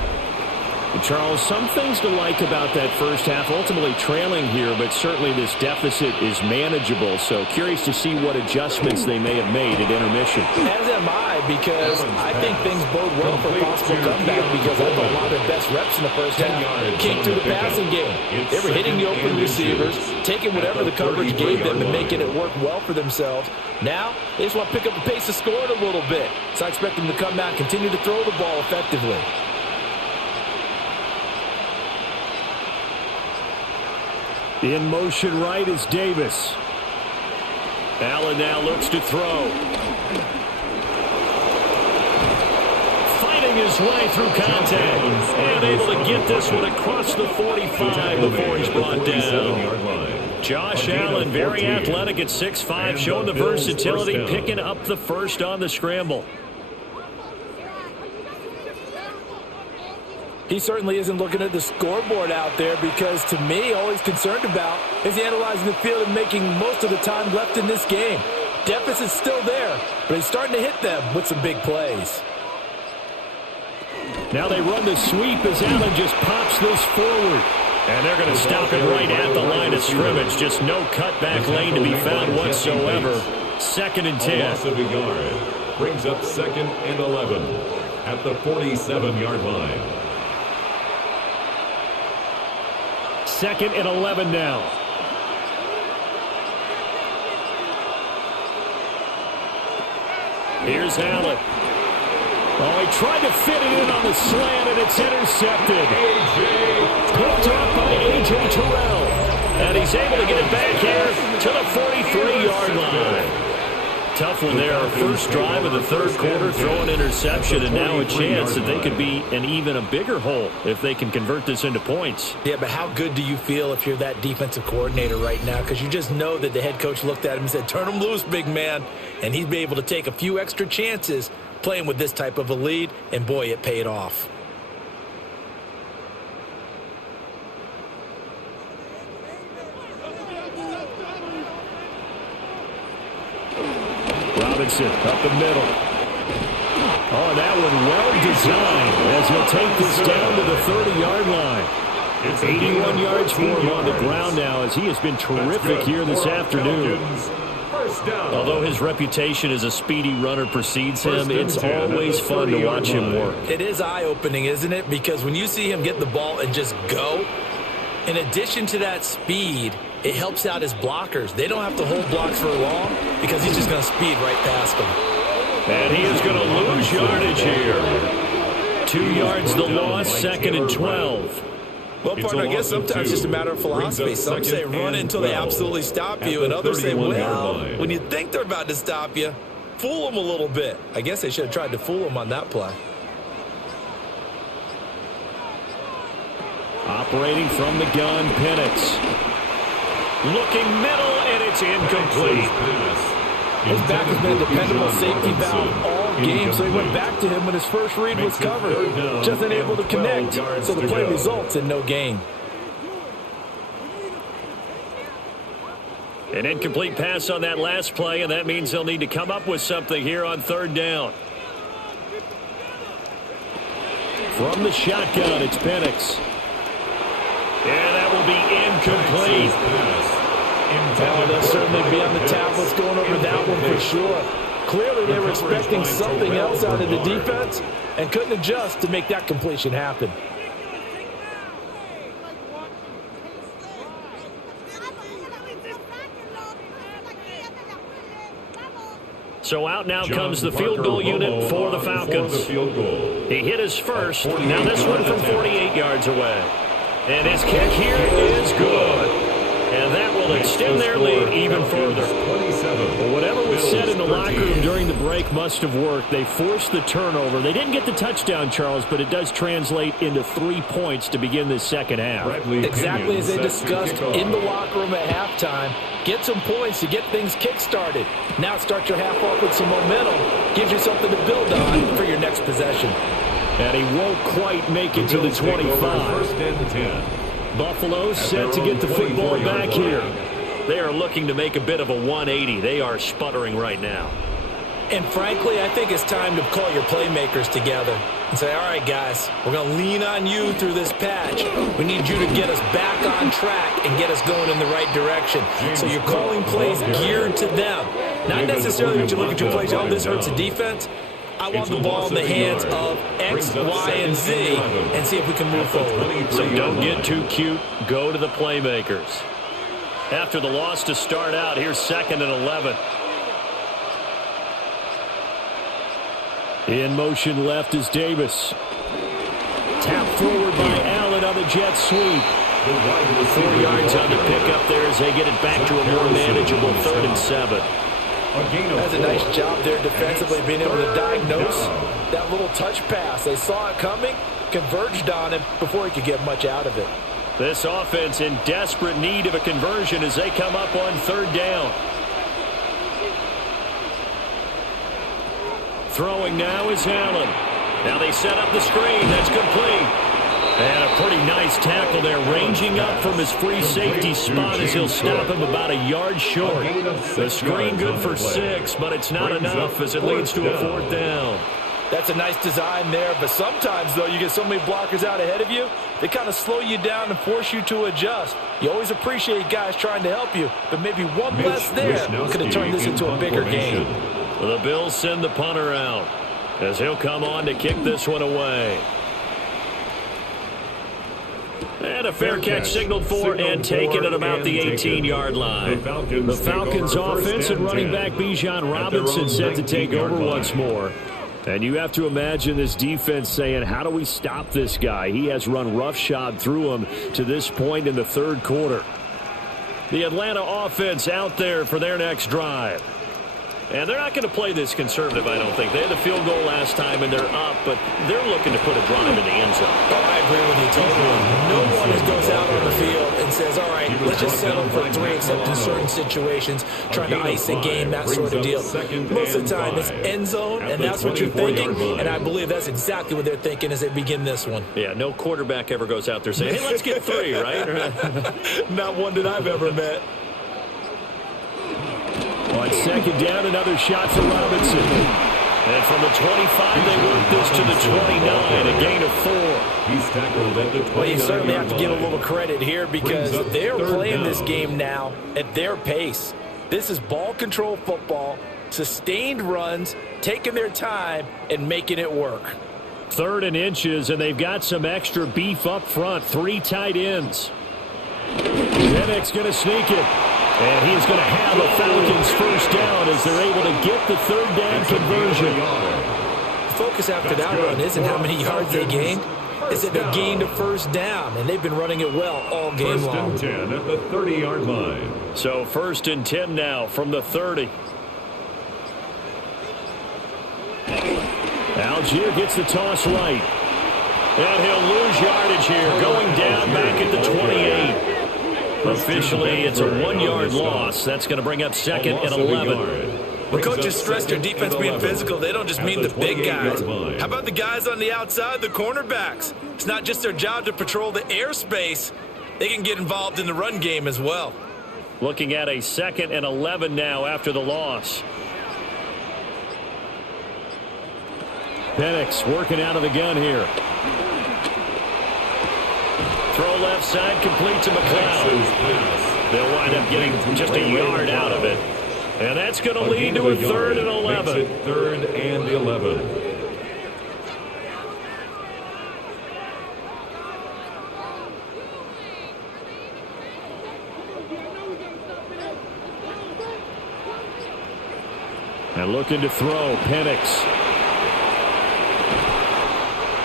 Charles, some things to like about that first half, ultimately trailing here, but certainly this deficit is manageable. So curious to see what adjustments they may have made at intermission. As am I, because I think things bode well for possible comeback, because I thought a lot of their best reps in the first half came through the passing game. They were hitting the open receivers, taking whatever the coverage gave them and making it work well for themselves. Now, they just want to pick up the pace of scoring a little bit. So I expect them to come out and continue to throw the ball effectively. In motion right is Davis. Allen now looks to throw. Fighting his way through contact. And able to get this one across the 45 before he's brought down. Josh Allen, very athletic at 6'5", showing the versatility, picking up the first on the scramble. He certainly isn't looking at the scoreboard out there, because to me, all he's concerned about is analyzing the field and making most of the time left in this game. Deficit's still there, but he's starting to hit them with some big plays. Now they run the sweep as Allen just pops this forward. And they're going to stop it right at the line of scrimmage. Just no cutback lane to be found whatsoever. 2nd and 10. A loss of a yard brings up 2nd and 11 at the 47-yard line. 2nd and 11 now. Here's Allen. Oh, he tried to fit it in on the slant, and it's intercepted. Picked up by A.J. Terrell. And he's able to get it back here to the 43-yard line. Tough one there. First drive of the third quarter, throw an interception, and now a chance that they could be in even a bigger hole if they can convert this into points. Yeah, but how good do you feel if you're that defensive coordinator right now? Because you just know that the head coach looked at him and said, turn him loose, big man. And he'd be able to take a few extra chances playing with this type of a lead, and boy, it paid off. Robinson up the middle. Oh, that one well designed as he'll take this down to the 30-yard line. It's 81 yards for him on the ground now, as he has been terrific here this afternoon. Although his reputation as a speedy runner precedes him, it's always fun to watch him work. It is eye-opening, isn't it? Because when you see him get the ball and just go, in addition to that speed, it helps out his blockers. They don't have to hold blocks for long because he's just going to speed right past them. And he is going to lose yardage here. 2 yards the loss, 2nd and 12. Well, partner, I guess sometimes it's just a matter of philosophy. Some say run until they absolutely stop you, and others say, well, when you think they're about to stop you, fool them a little bit. I guess they should have tried to fool them on that play. Operating from the gun, Penix. Looking middle, and it's incomplete. His back has been a dependable safety valve all game, so he went back to him when his first read was covered. Just unable to connect, so the play results in no gain. An incomplete pass on that last play, and that means they'll need to come up with something here on 3rd down. From the shotgun, it's Penix. And that will be incomplete. Oh, they'll certainly be on the tablets going over that one for sure. Clearly, they were expecting something else out of the defense and couldn't adjust to make that completion happen. So out now comes the field goal unit for the Falcons. He hit his first. Now this one from 48 yards away. And his kick here is good. And that will extend their lead even further. Well, whatever was said in the locker room during the break must have worked. They forced the turnover. They didn't get the touchdown, Charles, but it does translate into 3 points to begin this second half. Exactly as they discussed in the locker room at halftime. Get some points to get things kick-started. Now start your half off with some momentum. Gives you something to build on for your next possession. And he won't quite make it to the 25. First and 10. Buffalo set to get the football back here. They are looking to make a bit of a 180. They are sputtering right now. And frankly, I think it's time to call your playmakers together and say, all right, guys, we're going to lean on you through this patch. We need you to get us back on track and get us going in the right direction. So you're calling plays geared to them. Not necessarily that you look at your plays, oh, this hurts the defense. I want the ball in the hands of X, Y, and Z and see if we can move forward. So don't get too cute. Go to the playmakers. After the loss to start out, here's 2nd and 11. In motion left is Davis. Tap forward by Allen on the jet sweep. 4 yards on the pickup there as they get it back to a more manageable 3rd and 7. That's a nice job there defensively, being able to diagnose that little touch pass. They saw it coming, converged on it before he could get much out of it. This offense in desperate need of a conversion as they come up on 3rd down. Throwing now is Allen. Now they set up the screen. That's complete. And a pretty nice tackle there, ranging up from his free safety spot as he'll stop him about a yard short. The screen good for 6, but it's not enough as it leads to a 4th down. That's a nice design there, but sometimes, though, you get so many blockers out ahead of you, they kind of slow you down and force you to adjust. You always appreciate guys trying to help you, but maybe one less there could have turned this into a bigger game. Well, the Bills send the punter out as he'll come on to kick this one away. And a fair catch signaled for and taken at about the 18-yard line. The Falcons offense and running back Bijan Robinson set to take over once more. And you have to imagine this defense saying, how do we stop this guy? He has run roughshod through him to this point in the 3rd quarter. The Atlanta offense out there for their next drive. And they're not going to play this conservative, I don't think. They had the field goal last time, and they're up, but they're looking to put a drive in the end zone. Oh, I agree with you totally. No one goes out on the field and says, all right, let's just settle for 3, except in certain situations, trying to ice a game, that sort of deal. Most of the time, it's end zone, and that's what you're thinking, and I believe that's exactly what they're thinking as they begin this one. Yeah, no quarterback ever goes out there saying, hey, let's get 3, right? Not one that I've ever met. On 2nd down, another shot for Robinson. And from the 25, they work this to the 29, a gain of 4. He's tackled at the 29. Well, you certainly have to give a little credit here because they're playing this game now at their pace. This is ball control football, sustained runs, taking their time, and making it work. 3rd and inches, and they've got some extra beef up front. 3 tight ends. Penix going to sneak it. And he's going to have a Falcons first down as they're able to get the 3rd down conversion. The focus after that run isn't how many yards they gained. It's that they gained a first down, and they've been running it well all game long. 1st and 10 at the 30-yard line. So 1st and 10 now from the 30. Algier gets the toss right. And he'll lose yardage here, going down back at the 28. Officially, it's a 1-yard loss. That's going to bring up 2nd and 11. The coaches stress their defense being physical. They don't just mean the big guys. How about the guys on the outside, the cornerbacks? It's not just their job to patrol the airspace. They can get involved in the run game as well. Looking at a 2nd and 11 now after the loss. Penix working out of the gun here. Throw left side, complete to McLeod. They'll wind up getting just a yard out of it. And that's going to lead to a 3rd and 11. Makes it 3rd and 11. And looking to throw, Penix.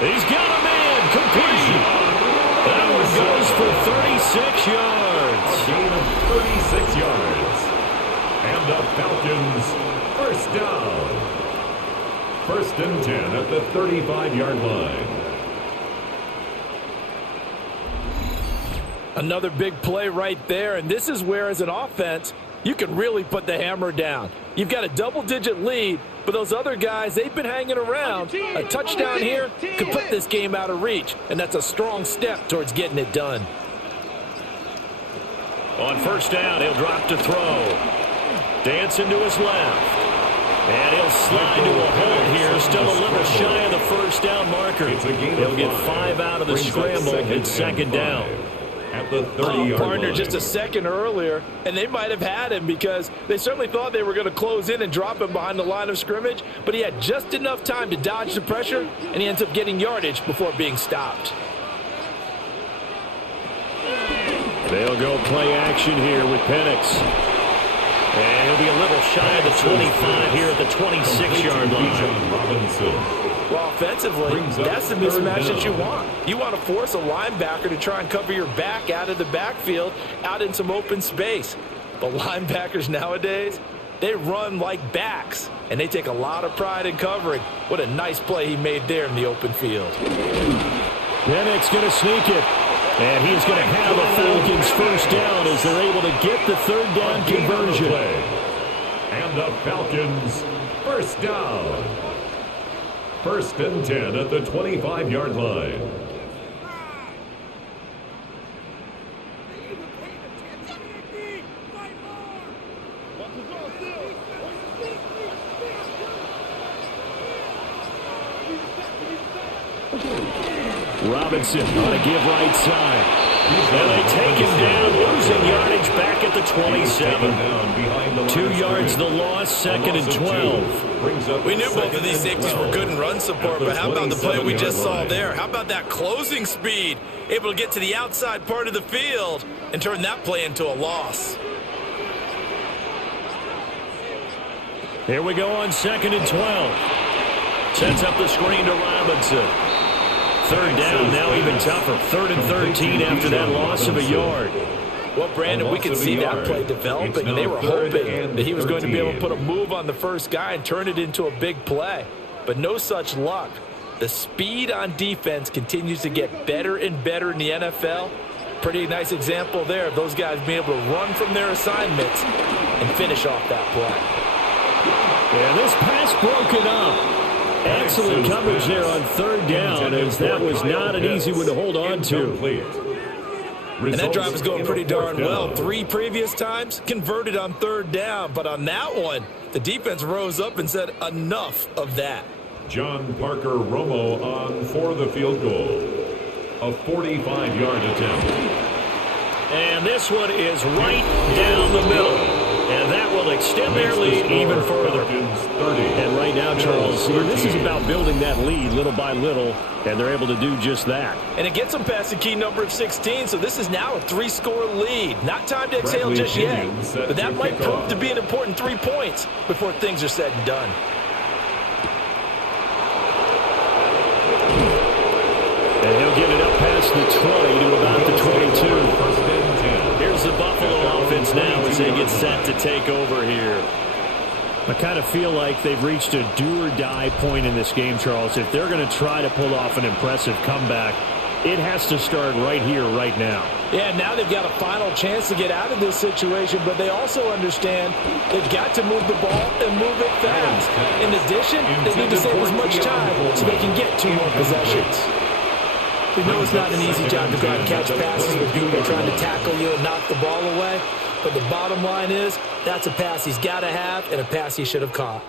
He's got a man, complete. That one goes for 36 yards. A gain of 36 yards. And the Falcons, first down. 1st and 10 at the 35-yard line. Another big play right there, and this is where, as an offense, you can really put the hammer down. You've got a double-digit lead, but those other guys, they've been hanging around. A touchdown here could put this game out of reach, and that's a strong step towards getting it done. On 1st down, he'll drop to throw. Dancing to his left. And he'll slide to a hold here. Still a little shy of the 1st down marker. He'll get 5 out of the scramble and 2nd down. At the 30-yard partner, line. just a second earlier, and they might have had him because they certainly thought they were going to close in and drop him behind the line of scrimmage, but he had just enough time to dodge the pressure, and he ends up getting yardage before being stopped. They'll go play action here with Penix. And he'll be a little shy of the 25 here at the 26-yard line. Robinson. Well, offensively, that's the mismatch that you want. You want to force a linebacker to try and cover your back out of the backfield, out in some open space. But linebackers nowadays, they run like backs, and they take a lot of pride in covering. What a nice play he made there in the open field. Penix going to sneak it. And he's going to have a Falcons 1st down as they're able to get the 3rd down conversion. And the Falcons 1st down. 1st and 10 at the 25-yard line. Robinson on a give right side. And they take him down, losing yardage back at the 27. 2 yards the loss, 2nd and 12. We knew both of these safeties were good in run support, but how about the play we just saw there? How about that closing speed? Able to get to the outside part of the field and turn that play into a loss. Here we go on 2nd and 12. Sets up the screen to Robinson. 3rd down, now even tougher. 3rd and 13 after that loss of a yard. Well, Brandon, we could see that play developing, and they were hoping that he was going to be able to put a move on the first guy and turn it into a big play. But no such luck. The speed on defense continues to get better and better in the NFL. Pretty nice example there of those guys being able to run from their assignments and finish off that play. Yeah, this pass broken up. Excellent coverage there on 3rd down, as that was not an easy one to hold on to. And that drive is going pretty darn well. 3 previous times converted on 3rd down, but on that one, the defense rose up and said enough of that. John Parker Romo on for the field goal. A 45-yard attempt. And this one is right down the middle. And that will extend their lead even further. And right now, Charles, this is about building that lead little by little, and they're able to do just that. And it gets them past the key number of 16, so this is now a 3-score lead. Not time to exhale just yet, but that might prove to be an important 3 points before things are said and done. And he'll get it up past the 20 to about the 22. Here's the Buffalo offense now as they get set to take over here. I kind of feel like they've reached a do-or-die point in this game, Charles. If they're going to try to pull off an impressive comeback, it has to start right here, right now. Yeah, now they've got a final chance to get out of this situation, but they also understand they've got to move the ball and move it fast. In addition, they need to save as much time so they can get 2 more possessions. We know it's not an easy job to go out and catch passes with people trying to tackle you and knock the ball away. But the bottom line is, that's a pass he's got to have and a pass he should have caught.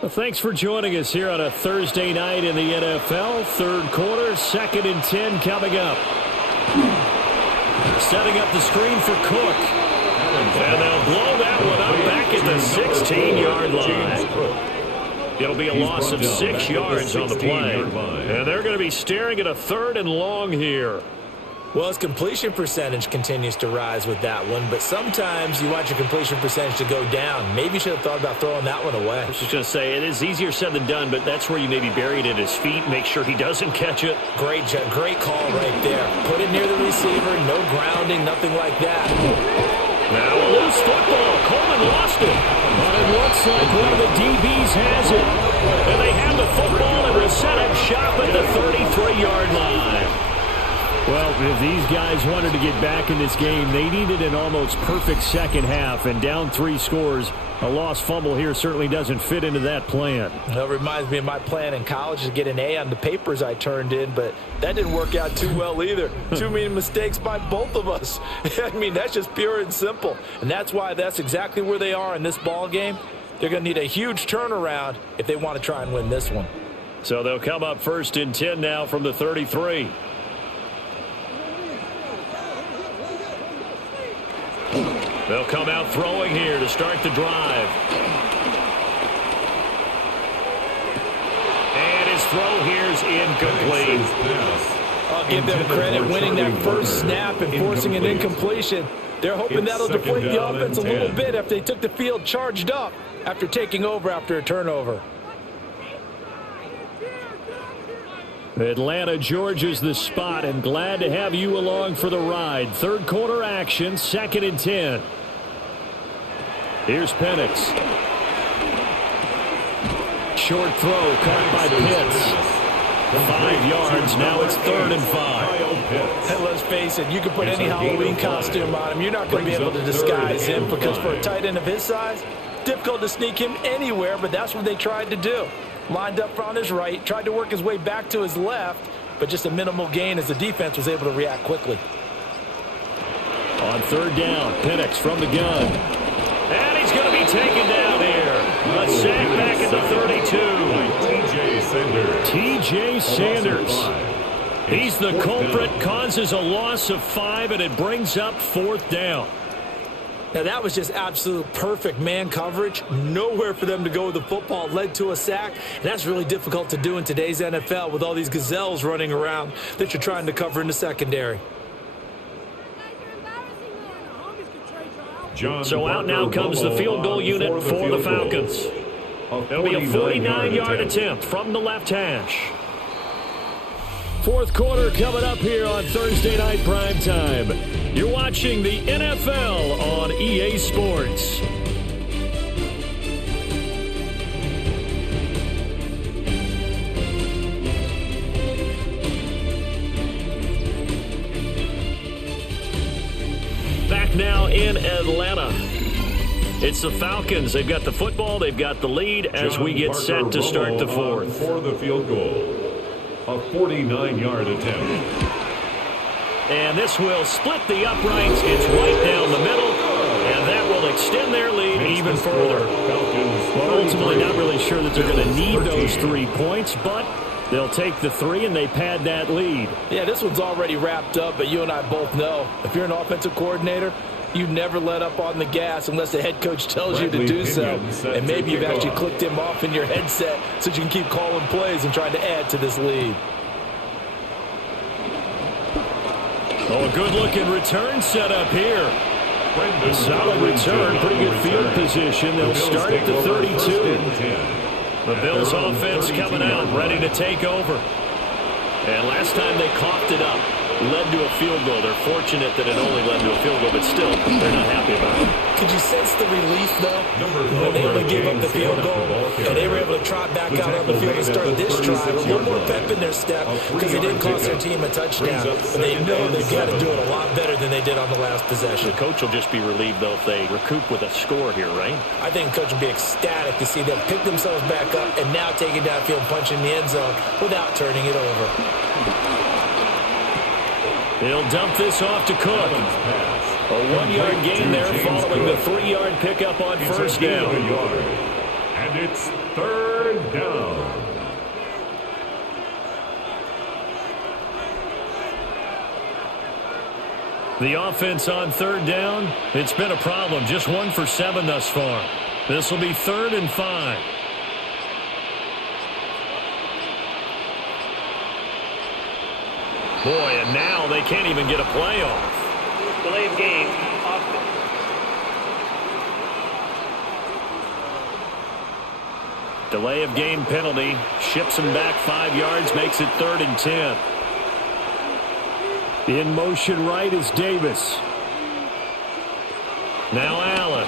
Well, thanks for joining us here on a Thursday night in the NFL. 3rd quarter, 2nd and 10 coming up. Setting up the screen for Cook. And they'll blow that one up back at the 16-yard line. It'll be a loss of 6 yards on the play. And they're going to be staring at a 3rd and long here. Well, his completion percentage continues to rise with that one, but sometimes you want your completion percentage to go down. Maybe you should have thought about throwing that one away. I was just going to say, it is easier said than done, but that's where you maybe bury it at his feet, make sure he doesn't catch it. Great call right there. Put it near the receiver, no grounding, nothing like that. Now a loose football. Coleman lost it, but it looks like one of the DBs has it. And they have the football and will set up shop at the 33-yard line. Well, if these guys wanted to get back in this game, they needed an almost perfect second half, and down 3 scores. A lost fumble here certainly doesn't fit into that plan. That reminds me of my plan in college to get an A on the papers I turned in, but that didn't work out too well either. Too many mistakes by both of us. I mean, that's just pure and simple, and that's why that's exactly where they are in this ball game. They're going to need a huge turnaround if they want to try and win this one. So they'll come up 1st and 10 now from the 33. They'll come out throwing here to start the drive. And his throw here is incomplete. I'll give them credit winning that first snap and forcing an incompletion. They're hoping that'll deflate the offense a little bit after they took the field charged up after taking over after a turnover. Atlanta, Georgia's the spot, and glad to have you along for the ride. 3rd quarter action, 2nd and 10. Here's Penix. Short throw caught by Pitts. 5 yards, now it's 3rd and 5. And let's face it, you can put any Halloween costume on him. You're not going to be able to disguise him because for a tight end of his size, difficult to sneak him anywhere, but that's what they tried to do. Lined up on his right, tried to work his way back to his left, but just a minimal gain as the defense was able to react quickly. On 3rd down, Penix from the gun. And he's going to be taken down here. A sack back at the 32. T.J. Sanders. He's the culprit, causes a loss of 5, and it brings up 4th down. Now, that was just absolute perfect man coverage. Nowhere for them to go with the football. Led to a sack. And that's really difficult to do in today's NFL with all these gazelles running around that you're trying to cover in the secondary. So out now comes the field goal unit for the Falcons. It'll be a 49-yard attempt from the left hash. 4th quarter coming up here on Thursday Night Primetime. You're watching the NFL on EA Sports. Back now in Atlanta. It's the Falcons. They've got the football. They've got the lead as we get set to start the 4th. For the field goal. A 49-yard attempt. And this will split the uprights. It's right down the middle. And that will extend their lead even further. Well, ultimately, not really sure that they're going to need those 3 points, but they'll take the 3 and they pad that lead. Yeah, this one's already wrapped up, but you and I both know if you're an offensive coordinator, you never let up on the gas unless the head coach tells you to do so. And maybe you've actually clicked him off in your headset so you can keep calling plays and trying to add to this lead. Oh, a good-looking return set up here. A solid return, pretty good field position. They'll start at the 32. The Bills offense coming out, ready to take over. And last time they coughed it up, led to a field goal. They're fortunate that it only led to a field goal, but still, they're not happy about it. Could you sense the relief, though, when they were able to give up the field goal and they were able to trot back out on the field and start this drive? A little more pep in their step because it didn't cost their team a touchdown. But they know they've got to do it a lot better than they did on the last possession. The coach will just be relieved, though, if they recoup with a score here, right? I think the coach will be ecstatic to see them pick themselves back up and now take it downfield, punching the end zone without turning it over. He'll dump this off to Cook. A 1-yard gain there following the 3-yard pickup on first down. And it's 3rd down. The offense on third down, it's been a problem. Just 1 for 7 thus far. This will be 3rd and 5. Boy, and now they can't even get a play off. Delay of game, offense. Delay of game penalty. Ships him back 5 yards, makes it 3rd and 10. In motion right is Davis. Now Allen.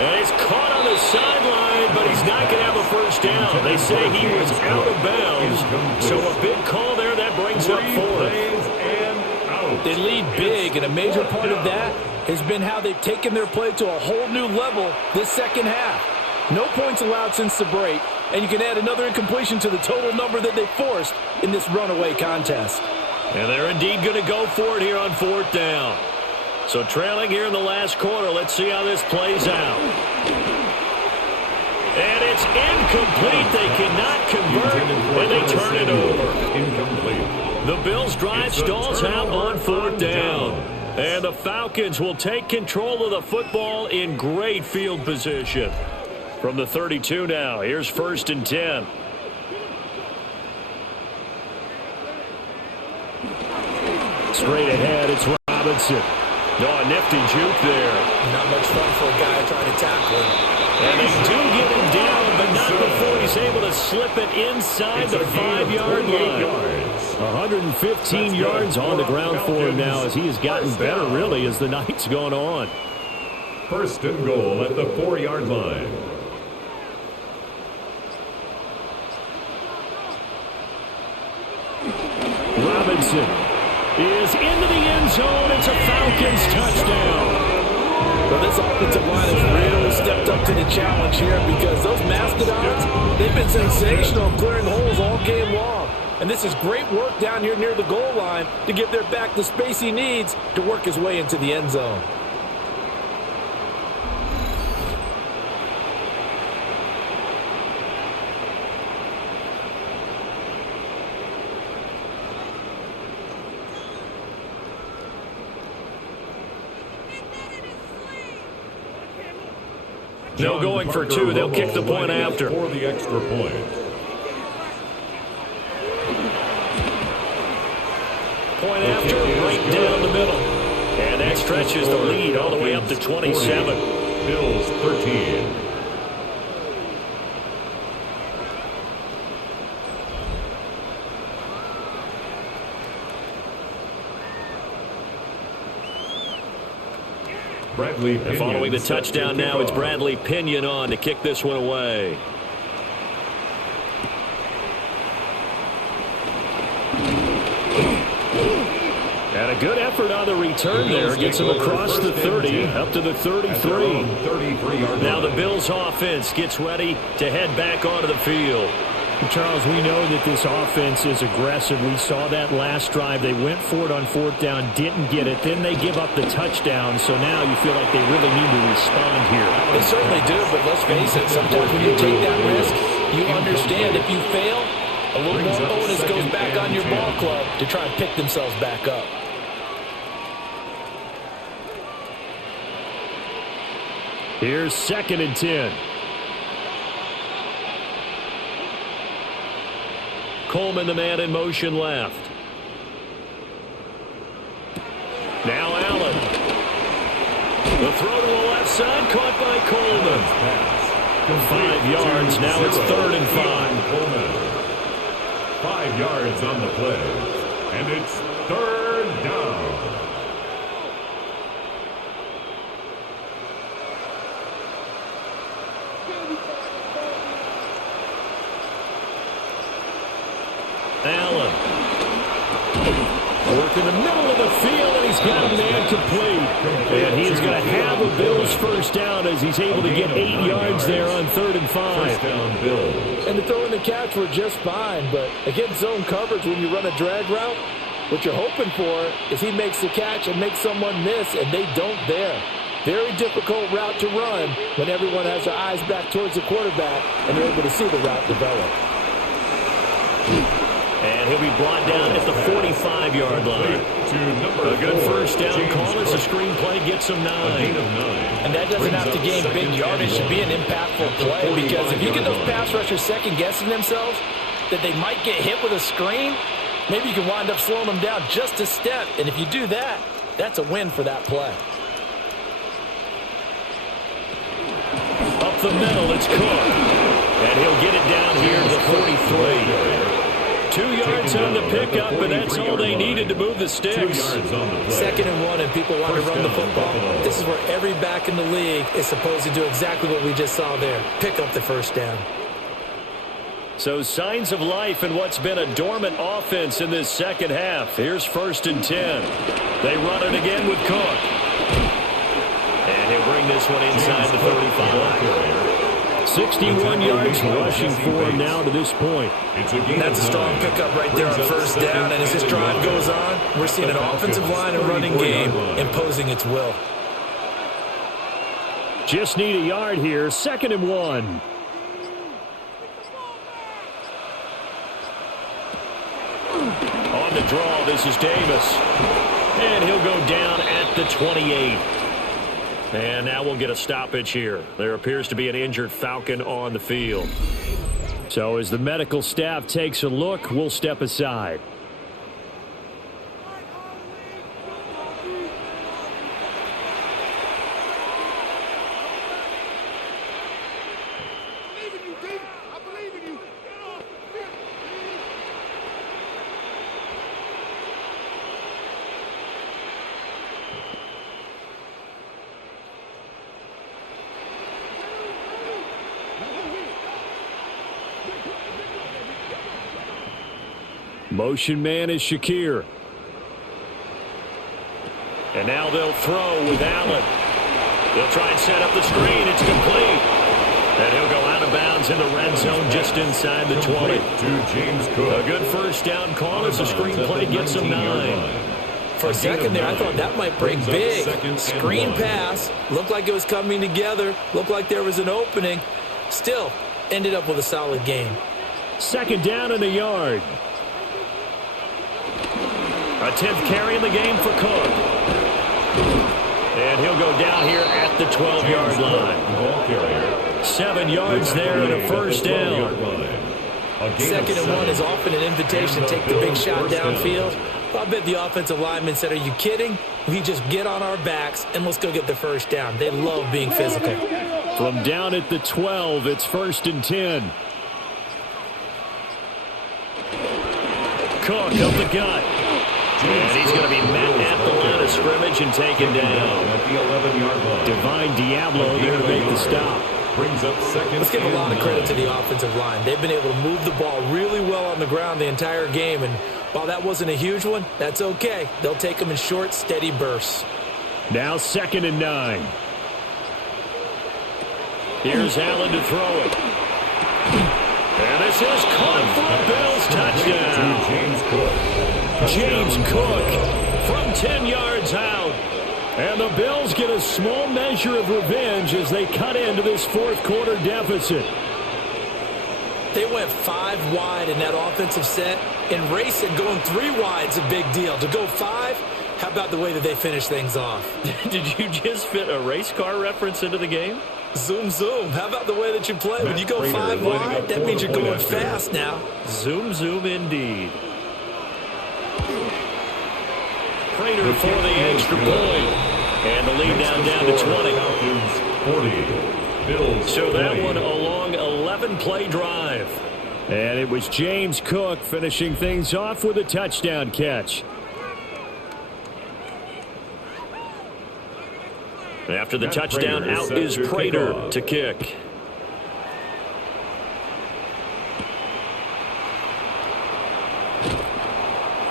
And it's caught on the sideline, but he's not going to have a first down. They say he was out of bounds. So a big call there that brings up 4th. They lead big, and a major part of that has been how they've taken their play to a whole new level this second half. No points allowed since the break, and you can add another incompletion to the total number that they forced in this runaway contest. And they're indeed going to go for it here on 4th down. So trailing here in the last quarter, let's see how this plays out. And it's incomplete. They cannot convert, and they turn it over. Incomplete. The Bills' drive stalls out on 4th down. And the Falcons will take control of the football in great field position. From the 32 now, here's 1st and 10. Straight ahead, it's Robinson. No, a nifty juke there. Not much fun for a guy trying to tackle him. And they do get him down, but not before he's able to slip it inside the 5-yard line. 115 yards on the ground for him now as he has gotten better, really, as the night's gone on. 1st and goal at the 4-yard line. Robinson is into the end zone. It's a Falcons touchdown. Well, this offensive line has really stepped up to the challenge here because those Mastodons, they've been sensational clearing holes all game long. And this is great work down here near the goal line to give their back the space he needs to work his way into the end zone. No going for 2. They'll kick the point after. For the extra point. Point after, right down the middle. And that stretches the lead all the way up to 27. Bills 13. And following the touchdown now, it's Bradley Pinion on to kick this one away. And a good effort on the return there. Gets him across the 30, up to the 33. Now the Bills offense gets ready to head back onto the field. Charles, we know that this offense is aggressive. We saw that last drive. They went for it on 4th down, didn't get it. Then they give up the touchdown. So now you feel like they really need to respond here. They certainly do, but let's face it, sometimes when you take that risk, you understand if you fail, a little more onus goes back on your ball club to try and pick themselves back up. Here's 2nd and 10. Coleman, the man in motion left. Now Allen. The throw to the left side, caught by Coleman. 5 yards, now it's 3rd and 5. Coleman. 5 yards on the play. And it's 3rd down. Allen. Work in the middle of the field, and he's got a man complete. And he's going to have a Bills first down as he's able to get 8 yards there on 3rd and 5. First down, Bills. And the throw and the catch were just fine, but against zone coverage when you run a drag route, what you're hoping for is he makes the catch and makes someone miss, and they don't there. Very difficult route to run when everyone has their eyes back towards the quarterback and they're able to see the route develop. And he'll be brought down at the 45-yard line. A good first down call as the screenplay gets him 9. And that doesn't have to gain big yardage to be an impactful play, because if you get those pass rushers second-guessing themselves that they might get hit with a screen, maybe you can wind up slowing them down just a step. And if you do that, that's a win for that play. Up the middle, it's Cook. And he'll get it down here to the 43. 2 yards on the pickup, and that's all they needed to move the sticks. 2nd and 1, and people want to run the football. This is where every back in the league is supposed to do exactly what we just saw there. Pick up the first down. So signs of life in what's been a dormant offense in this second half. Here's 1st and 10. They run it again with Cook. And he'll bring this one inside the 35. 61 yards rushing for him now to this point. That's a strong pickup right there on 1st down. And as this drive goes on, we're seeing an offensive line and running game imposing its will. Just need a yard here. 2nd and 1. On the draw, this is Davis. And he'll go down at the 28. And now we'll get a stoppage here. There appears to be an injured Falcon on the field. So as the medical staff takes a look, we'll step aside. Motion man is Shakir. And now they'll throw with Allen. They'll try and set up the screen. It's complete. And he'll go out of bounds in the red zone just inside the 20. To James Cook. A good first down call as the screenplay gets him 9. For a second there, I thought that might break big. Screen pass. Looked like it was coming together. Looked like there was an opening. Still, ended up with a solid game. 2nd down in the yard. A 10th carry in the game for Cook. And he'll go down here at the 12-yard line. 7 yards there and a first down. 2nd and 1 is often an invitation to take the big shot downfield. I bet the offensive lineman said, are you kidding? We just get on our backs and let's go get the first down. They love being physical. From down at the 12, it's 1st and 10. Cook up the gut. And he's going to be met at the line of scrimmage and taken down. At the 11-yard line. Divine Diablo there to make the stop. Brings up 2nd. Let's give a lot of credit to the offensive line. They've been able to move the ball really well on the ground the entire game. And while that wasn't a huge one, that's okay. They'll take them in short, steady bursts. Now 2nd and 9. Here's Allen to throw it. And this is caught for a Bills touchdown. James Cook. James Cook from 10 yards out. And the Bills get a small measure of revenge as they cut into this 4th quarter deficit. They went 5 wide in that offensive set, and racing going 3 wide is a big deal. To go 5, how about the way that they finish things off? Did you just fit a race car reference into the game? Zoom, zoom. How about the way that you play? When you go 5 wide, that means you're going fast now. Zoom, zoom indeed. Prater for the extra point. And the lead down to 20. So that one a long 11-play drive. And it was James Cook finishing things off with a touchdown catch. After the touchdown, out is Prater to kick.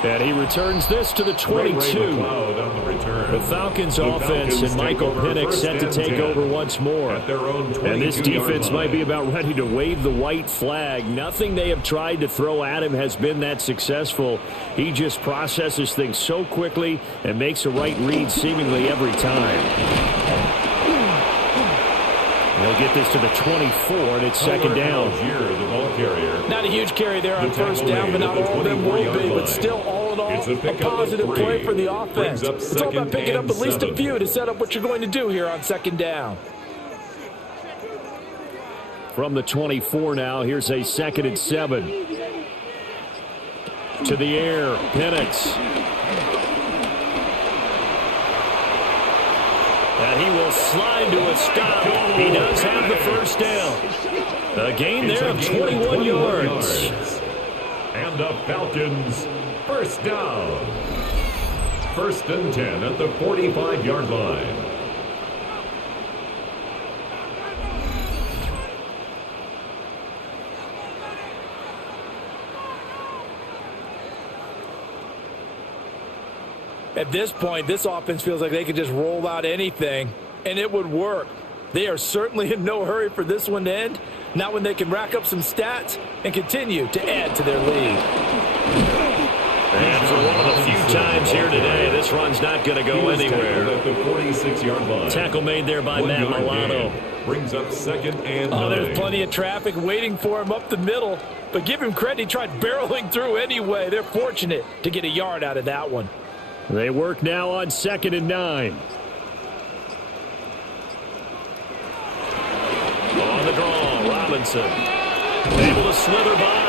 And he returns this to the 22. The Falcons offense and Michael Penix set to take over once more. And this defense might be about ready to wave the white flag. Nothing they have tried to throw at him has been that successful. He just processes things so quickly and makes a right read seemingly every time. He'll get this to the 24, and it's 2nd down. carrier. Not a huge carry there on first down, but not all of them will be. But still, all in all, a positive play for the offense. It's all about picking up at least a few to set up what you're going to do here on second down. From the 24 now, here's a 2nd and 7. To the air, Penix. And he will slide to a stop. He does have the first down. A gain there of 21 yards. And the Falcons, first down. 1st and 10 at the 45-yard line. At this point, this offense feels like they could just roll out anything, and it would work. They are certainly in no hurry for this one to end, not when they can rack up some stats and continue to add to their lead. And for one of the few times here today, this run's not going to go anywhere. At the 46-yard line. Tackle made there by Matt Milano. Brings up 2nd and 9. Oh, there's plenty of traffic waiting for him up the middle, but give him credit, he tried barreling through anyway. They're fortunate to get a yard out of that one. They work now on 2nd and 9. On the draw, Robinson. Able to slither by.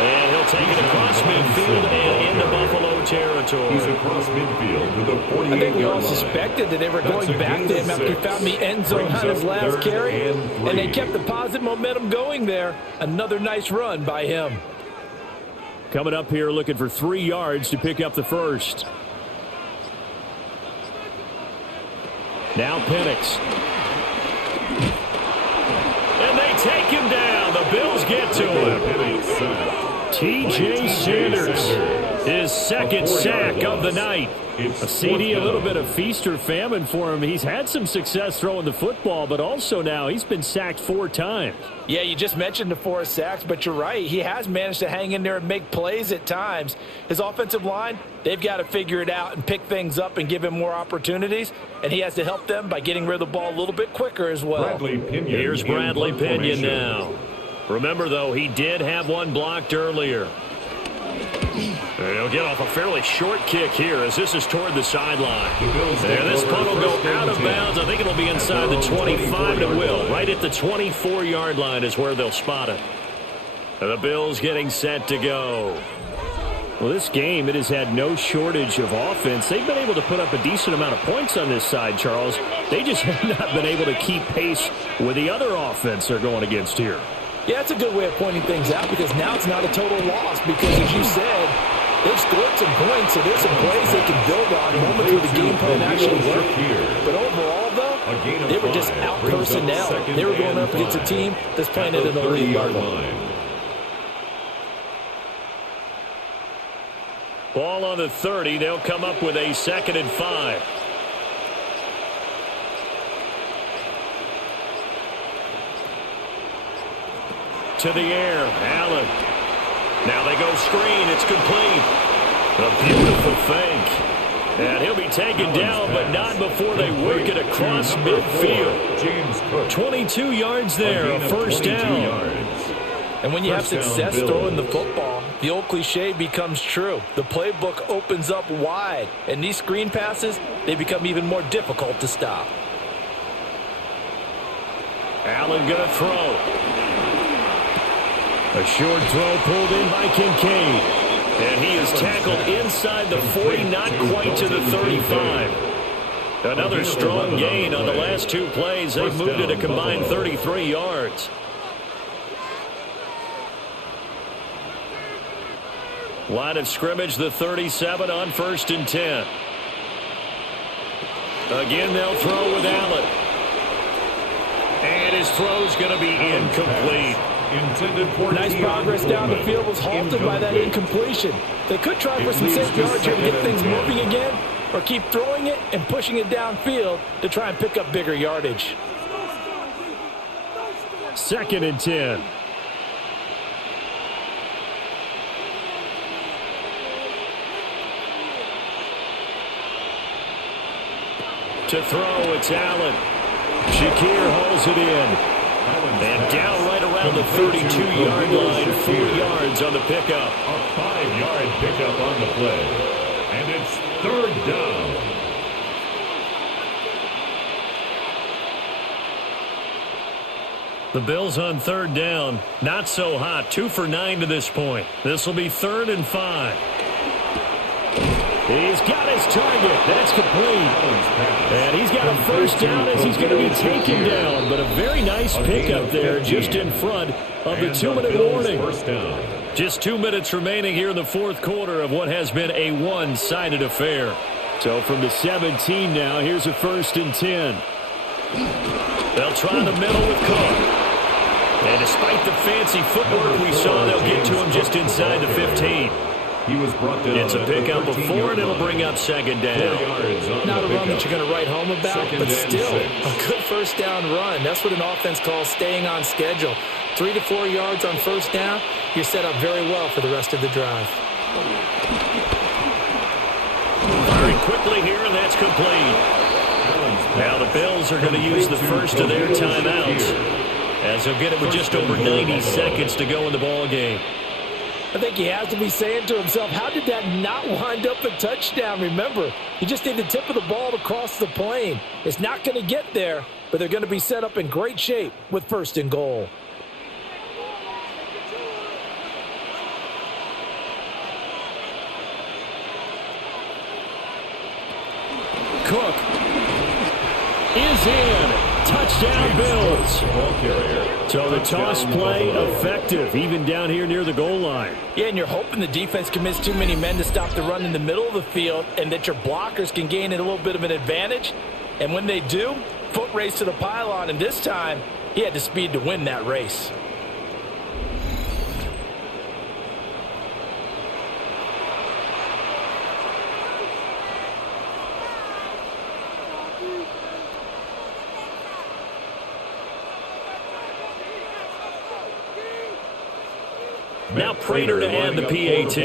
And he'll take it across midfield and into Buffalo territory. He's across midfield to the 48-yard line. I think we all suspected that they were going back to him after he found the end zone on his last carry. And they kept the positive momentum going there. Another nice run by him. Coming up here looking for 3 yards to pick up the first. Now Penix. And they take him down. The Bills get to him. T.J. Sanders, his 2nd sack of the night. A CD, a little bit of feast or famine for him. He's had some success throwing the football, but also now he's been sacked 4 times. Yeah, you just mentioned the 4 sacks, but you're right. He has managed to hang in there and make plays at times. His offensive line, they've got to figure it out and pick things up and give him more opportunities, and he has to help them by getting rid of the ball a little bit quicker as well. Here's Bradley Pinion now. Remember, though, he did have one blocked earlier. And he'll get off a fairly short kick here as this is toward the sideline. And this punt will go out of bounds. I think it'll be inside the 25. It will. Right at the 24-yard line is where they'll spot it. And the Bills getting set to go. Well, this game, it has had no shortage of offense. They've been able to put up a decent amount of points on this side, Charles. They just have not been able to keep pace with the other offense they're going against here. Yeah, that's a good way of pointing things out because now it's not a total loss because, as you said, they've scored some points, so there's some plays they can build on moments where the game plan actually worked. But overall, though, they were just out personnel. They were going up against a team that's playing at an elite level. Ball on the 30. They'll come up with a 2nd and 5. To the air, Allen. Now they go screen. It's complete. A beautiful fake. And he'll be taken down, but not before they work it across midfield. 22 yards there, a first down. And when you have success throwing the football, the old cliche becomes true. The playbook opens up wide, and these screen passes, they become even more difficult to stop. Allen going to throw. A short throw pulled in by Kincaid. And he is tackled inside the 40, not quite to the 35. Another strong gain on the last 2 plays. They've moved it a combined 33 yards. Line of scrimmage, the 37 on 1st and 10. Again, they'll throw with Allen. And his throw's going to be incomplete. Nice progress down the field was halted by that incompletion. They could try for some safe yards here to get things moving again, or keep throwing it and pushing it downfield to try and pick up bigger yardage. 2nd and 10. To throw, it's Allen. Shakir hauls it in. And down right around around the 32-yard line, 4 yards on the pickup. A 5-yard pickup on the play. And it's third down. The Bills on third down. Not so hot. 2 for 9 to this point. This will be 3rd and 5. He's got his target. That's complete. And he's got a first down as he's going to be taken down. But a very nice pickup there just in front of the 2-minute warning. Just 2 minutes remaining here in the fourth quarter of what has been a one-sided affair. So from the 17 now, here's a 1st and 10. They'll try the middle with Cook. And despite the fancy footwork we saw, they'll get to him just inside the 15. He was brought down. It's a pickup of 4, and it'll bring up 2nd down. Not a run that you're going to write home about, but still a good first down run. That's what an offense calls staying on schedule. 3 to 4 yards on first down, you're set up very well for the rest of the drive. Very quickly here, and that's complete. Now the Bills are going to use the first of their timeouts, as they'll get it with just over 90 seconds to go in the ball game. I think he has to be saying to himself, how did that not wind up a touchdown? Remember, you just need the tip of the ball to cross the plane. It's not going to get there, but they're going to be set up in great shape with 1st and goal. Cook is in. Touchdown, Bills. So the toss play effective, even down here near the goal line. Yeah, and you're hoping the defense commits too many men to stop the run in the middle of the field and that your blockers can gain a little bit of an advantage. And when they do, foot race to the pylon, and this time he had the speed to win that race. Now Prater to add the PAT.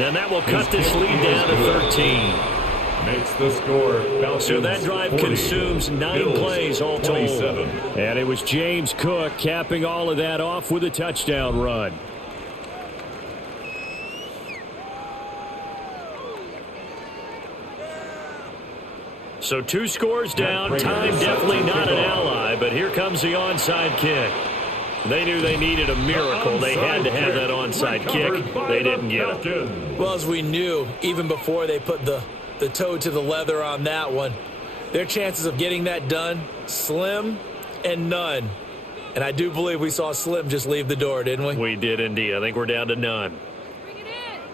And that will cut this lead down to 13. Makes the score. Falcons So that drive 40, consumes 9 Bills plays all told. 27. And it was James Cook capping all of that off with a touchdown run. So 2 scores down. Time definitely not an ally, but here comes the onside kick. They knew they needed a miracle. They had to have that onside kick. They didn't get it. Well, as we knew, even before they put the toe to the leather on that one, their chances of getting that done, slim and none. And I do believe we saw Slim just leave the door, didn't we? We did indeed. I think we're down to none.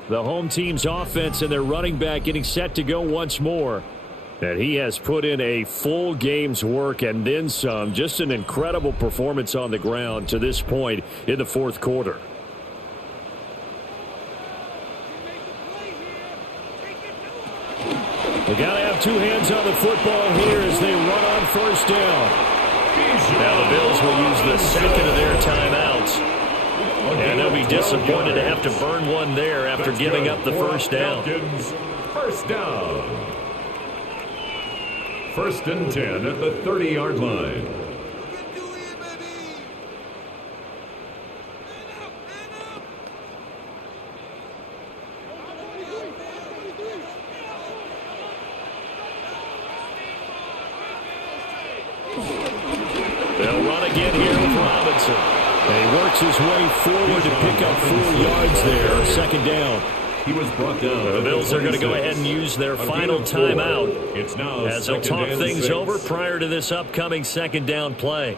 The home team's offense and their running back getting set to go once more. And he has put in a full game's work and then some. Just an incredible performance on the ground to this point in the fourth quarter. We got to have 2 hands on the football here as they run on first down. Now the Bills will use the second of their timeouts. And they'll be disappointed to have to burn one there after giving up the first down. First down. 1st and 10 at the 30-yard line. They'll run again here with Robinson. And he works his way forward to pick up 4 yards there. 2nd down. He was brought down. The Bills are going to go ahead and use their final timeout It's now as they'll talk things 6. over prior to this upcoming 2nd down play.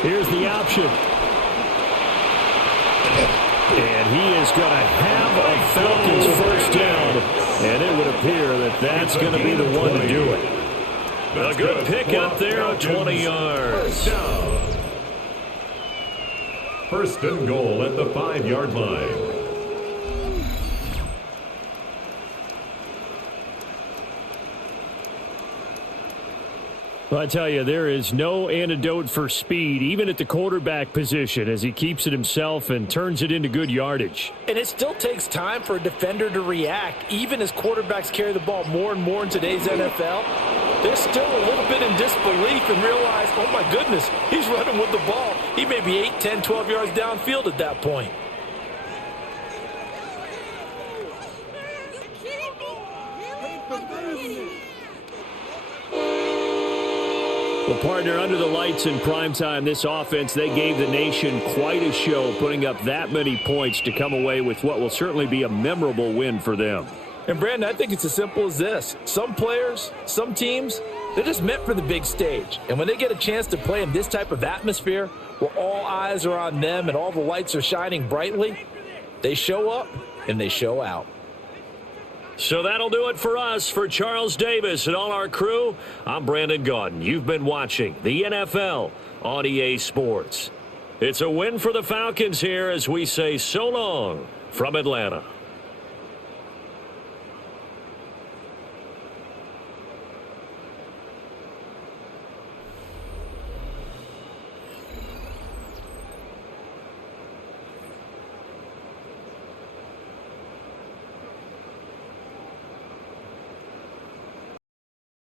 Here's the option. And he is going to have a Falcons first down. And it would appear that that's going to be the one to do it. A good pick up there of 20 yards. 1st and goal at the 5-yard line. Well, I tell you, there is no antidote for speed, even at the quarterback position, as he keeps it himself and turns it into good yardage. And it still takes time for a defender to react, even as quarterbacks carry the ball more and more in today's NFL. They're still a little bit in disbelief and realize, oh my goodness, he's running with the ball. He may be 8, 10, 12 yards downfield at that point. Well, partner, under the lights in primetime, this offense, they gave the nation quite a show, putting up that many points to come away with what will certainly be a memorable win for them. And, Brandon, I think it's as simple as this. Some players, some teams, they're just meant for the big stage. And when they get a chance to play in this type of atmosphere, where all eyes are on them and all the lights are shining brightly, they show up and they show out. So that'll do it for us. For Charles Davis and all our crew, I'm Brandon Gaudin. You've been watching the NFL on EA Sports. It's a win for the Falcons here as we say so long from Atlanta.